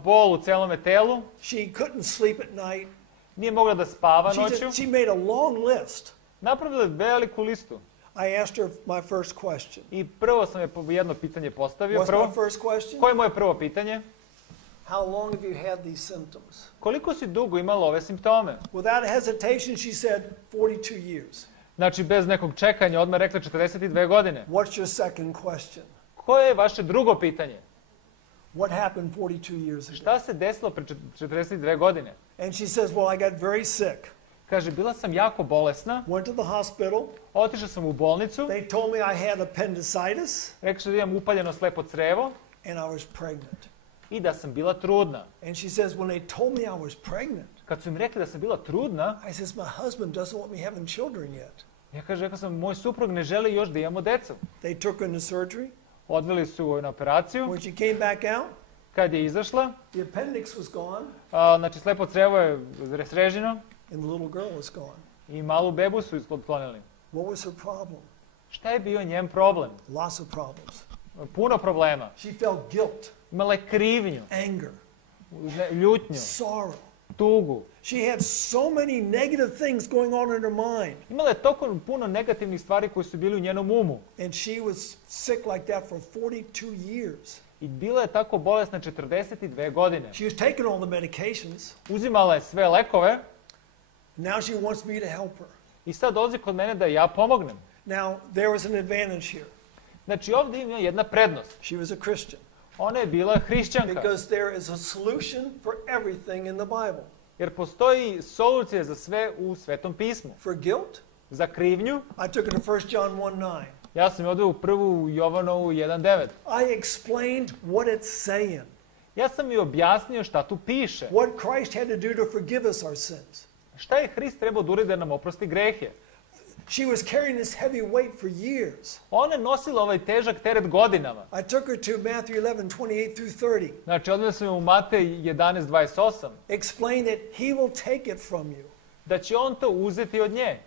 bol u celome telu, She couldn't sleep at night. nije mogla da spava noću. She made a long list. Napravila je veliku listu. I asked her my first question. I prvo sam je jedno pitanje postavio. What's Prvo, my first question? koje je moje prvo pitanje? How long have you had these symptoms? Koliko si dugo imala ove simptome? Without hesitation, she said 42 years. Znači, bez nekog čekanja, odmah rekla 42 godine. What's your second question? Koje je vaše drugo pitanje? What happened 42 years ago? Šta se desilo pre 42 godine? And she says, well, I got very sick. Kaže, bila sam jako bolesna, Went to the hospital. otišla sam u bolnicu, They told me I had appendicitis rekla su da imam upaljeno slepo crevo and I was pregnant. i da sam bila trudna. And she says, when they told me I was pregnant, Kad su im rekli da sam bila trudna, I says, my husband doesn't want me having children yet. ja rekao sam, moj suprug ne želi još da imamo decu. They took her into surgery. Odveli su je na operaciju. When she came back out, Kad je izašla, the appendix was gone znači slepo crevo je sreženo and the little girl was gone. i malu bebu su otklonili. What was her problem? Šta je bio njen problem? Lots of problems. Puno problema. She felt guilt, Imala je krivnju, anger, ljutnju, sorrow. tugu. She had so many negative things going on in her mind. Imala je toliko puno negativnih stvari koji su bili u njenom umu. And she was sick like that for 42 years. I bila je tako bolesna 42 godine. She was taking all the medications. Uzimala je sve lekove Now she wants me to help her. i sad dolazi kod mene da ja pomognem. Now, there was an advantage here. Znači ovdje ima jedna prednost. She was a Christian. Ona je bila hrišćanka. Because there is a solution for everything in the Bible. Jer postoji solucija za sve u Svetom pismu. For guilt, Za krivnju, I took her to 1 John 1:9. ja sam ovdje u 1. Jovanovu 1.9. I explained what it's saying. Ja sam joj objasnio šta tu piše. What Christ had to do to forgive us our sins. Šta je Hrist trebao da uradi da nam oprosti grehe? She was carrying this heavy weight for years. Ona je nosila ovaj težak teret godinama. I took her to Matthew 11:28 through 30. Znači, odveo sam je u Matej 11.28. Explained that he will take it from you. Da će on to uzeti od nje.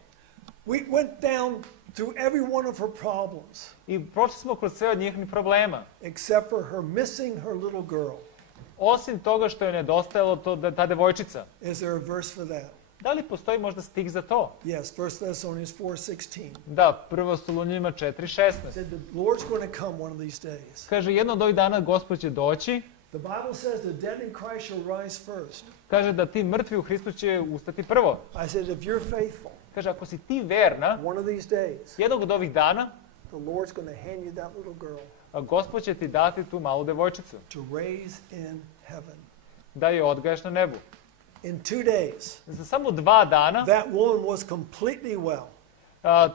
We went down through every one of her problems, I prošli smo kroz sve od njihovih problema. except for her missing her little girl. Osim toga što je nedostajalo ta devojčica. Is there a verse for that? Da li postoji možda stih za to? Yes, 1 Thessalonians 4:16. Da, 1. Solunjima 4.16. Said the Lord's going to come one of these days. Kaže, jedno od ovih dana Gospod će doći. The Bible says the dead in Christ shall rise first. Kaže da ti mrtvi u Hristu će ustati prvo. I said, if you're faithful, Kaže, ako si ti verna, one of these days, jednog od ovih dana, the Lord's going to hand you that little girl a Gospod će ti dati tu malu devojčicu. to raise in heaven. Da je odgaješ na nebu. In 2 days, Za samo 2 dana, that woman was completely well.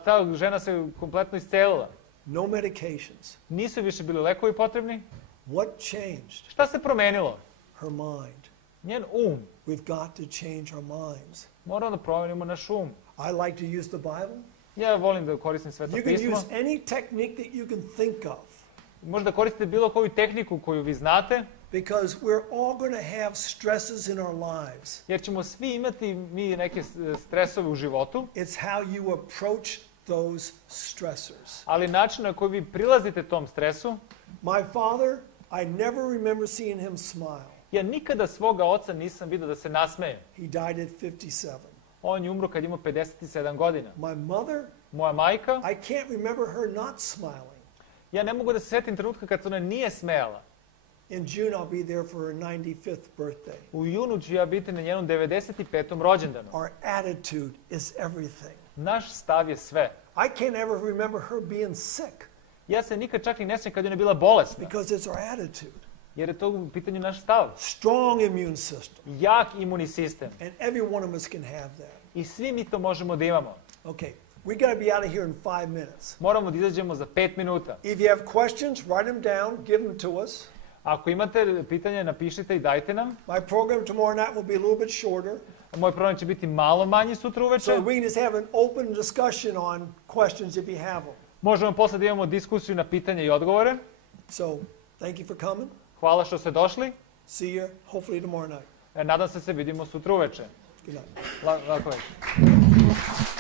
ta žena se kompletno iscelila. No medications. Nisu više bili lekovi potrebni. What changed? Šta se promenilo? Her mind. Njen um. We've got to change our minds. Moramo da promenimo naš um. I like to use the Bible. Ja volim da koristim Sveto You can pismo. use any technique that you can think of, Možda koristite bilo koju tehniku koju vi znate, because we're all going to have stresses in our lives. jer ćemo svi imati mi neke stresove u životu, It's how you approach those stressors. ali način na koji vi prilazite tom stresu, My father, I never remember seeing him smile. ja nikada svoga oca nisam vidio da se nasmeje. He died at 57. On je umro kad imao 57 godina. My mother, Moja majka, I can't remember her not smiling. ja ne mogu da se setim trenutka kad se ona nije smejala. In June, I'll be there for her 95th birthday. U junu ću ja biti na njenom 95. rođendanu. Our attitude is everything. Naš stav je sve. I can't ever remember her being sick, Ja se nikad čak i ne sjećam kad je ona bila bolesna, because it's our attitude. jer je to u pitanju naš stav. Strong immune system. Jak imuni sistem. And every one of us can have that. I svi mi to možemo da imamo. Okay, we got to be out of here in 5 minutes. Moramo da izađemo za 5 minuta. If you have questions, write them down, give them to us. Ako imate pitanje, napišite i dajte nam. My program tomorrow night will be a little bit shorter, Moj program će biti malo manji sutra uveče. so we can just have an open discussion on questions if you have them. Možemo posle da imamo diskusiju na pitanje i odgovore. So, thank you for coming. Hvala što ste došli. See you hopefully tomorrow night. Nadam se vidimo sutra uveče. Good night. Lako večer.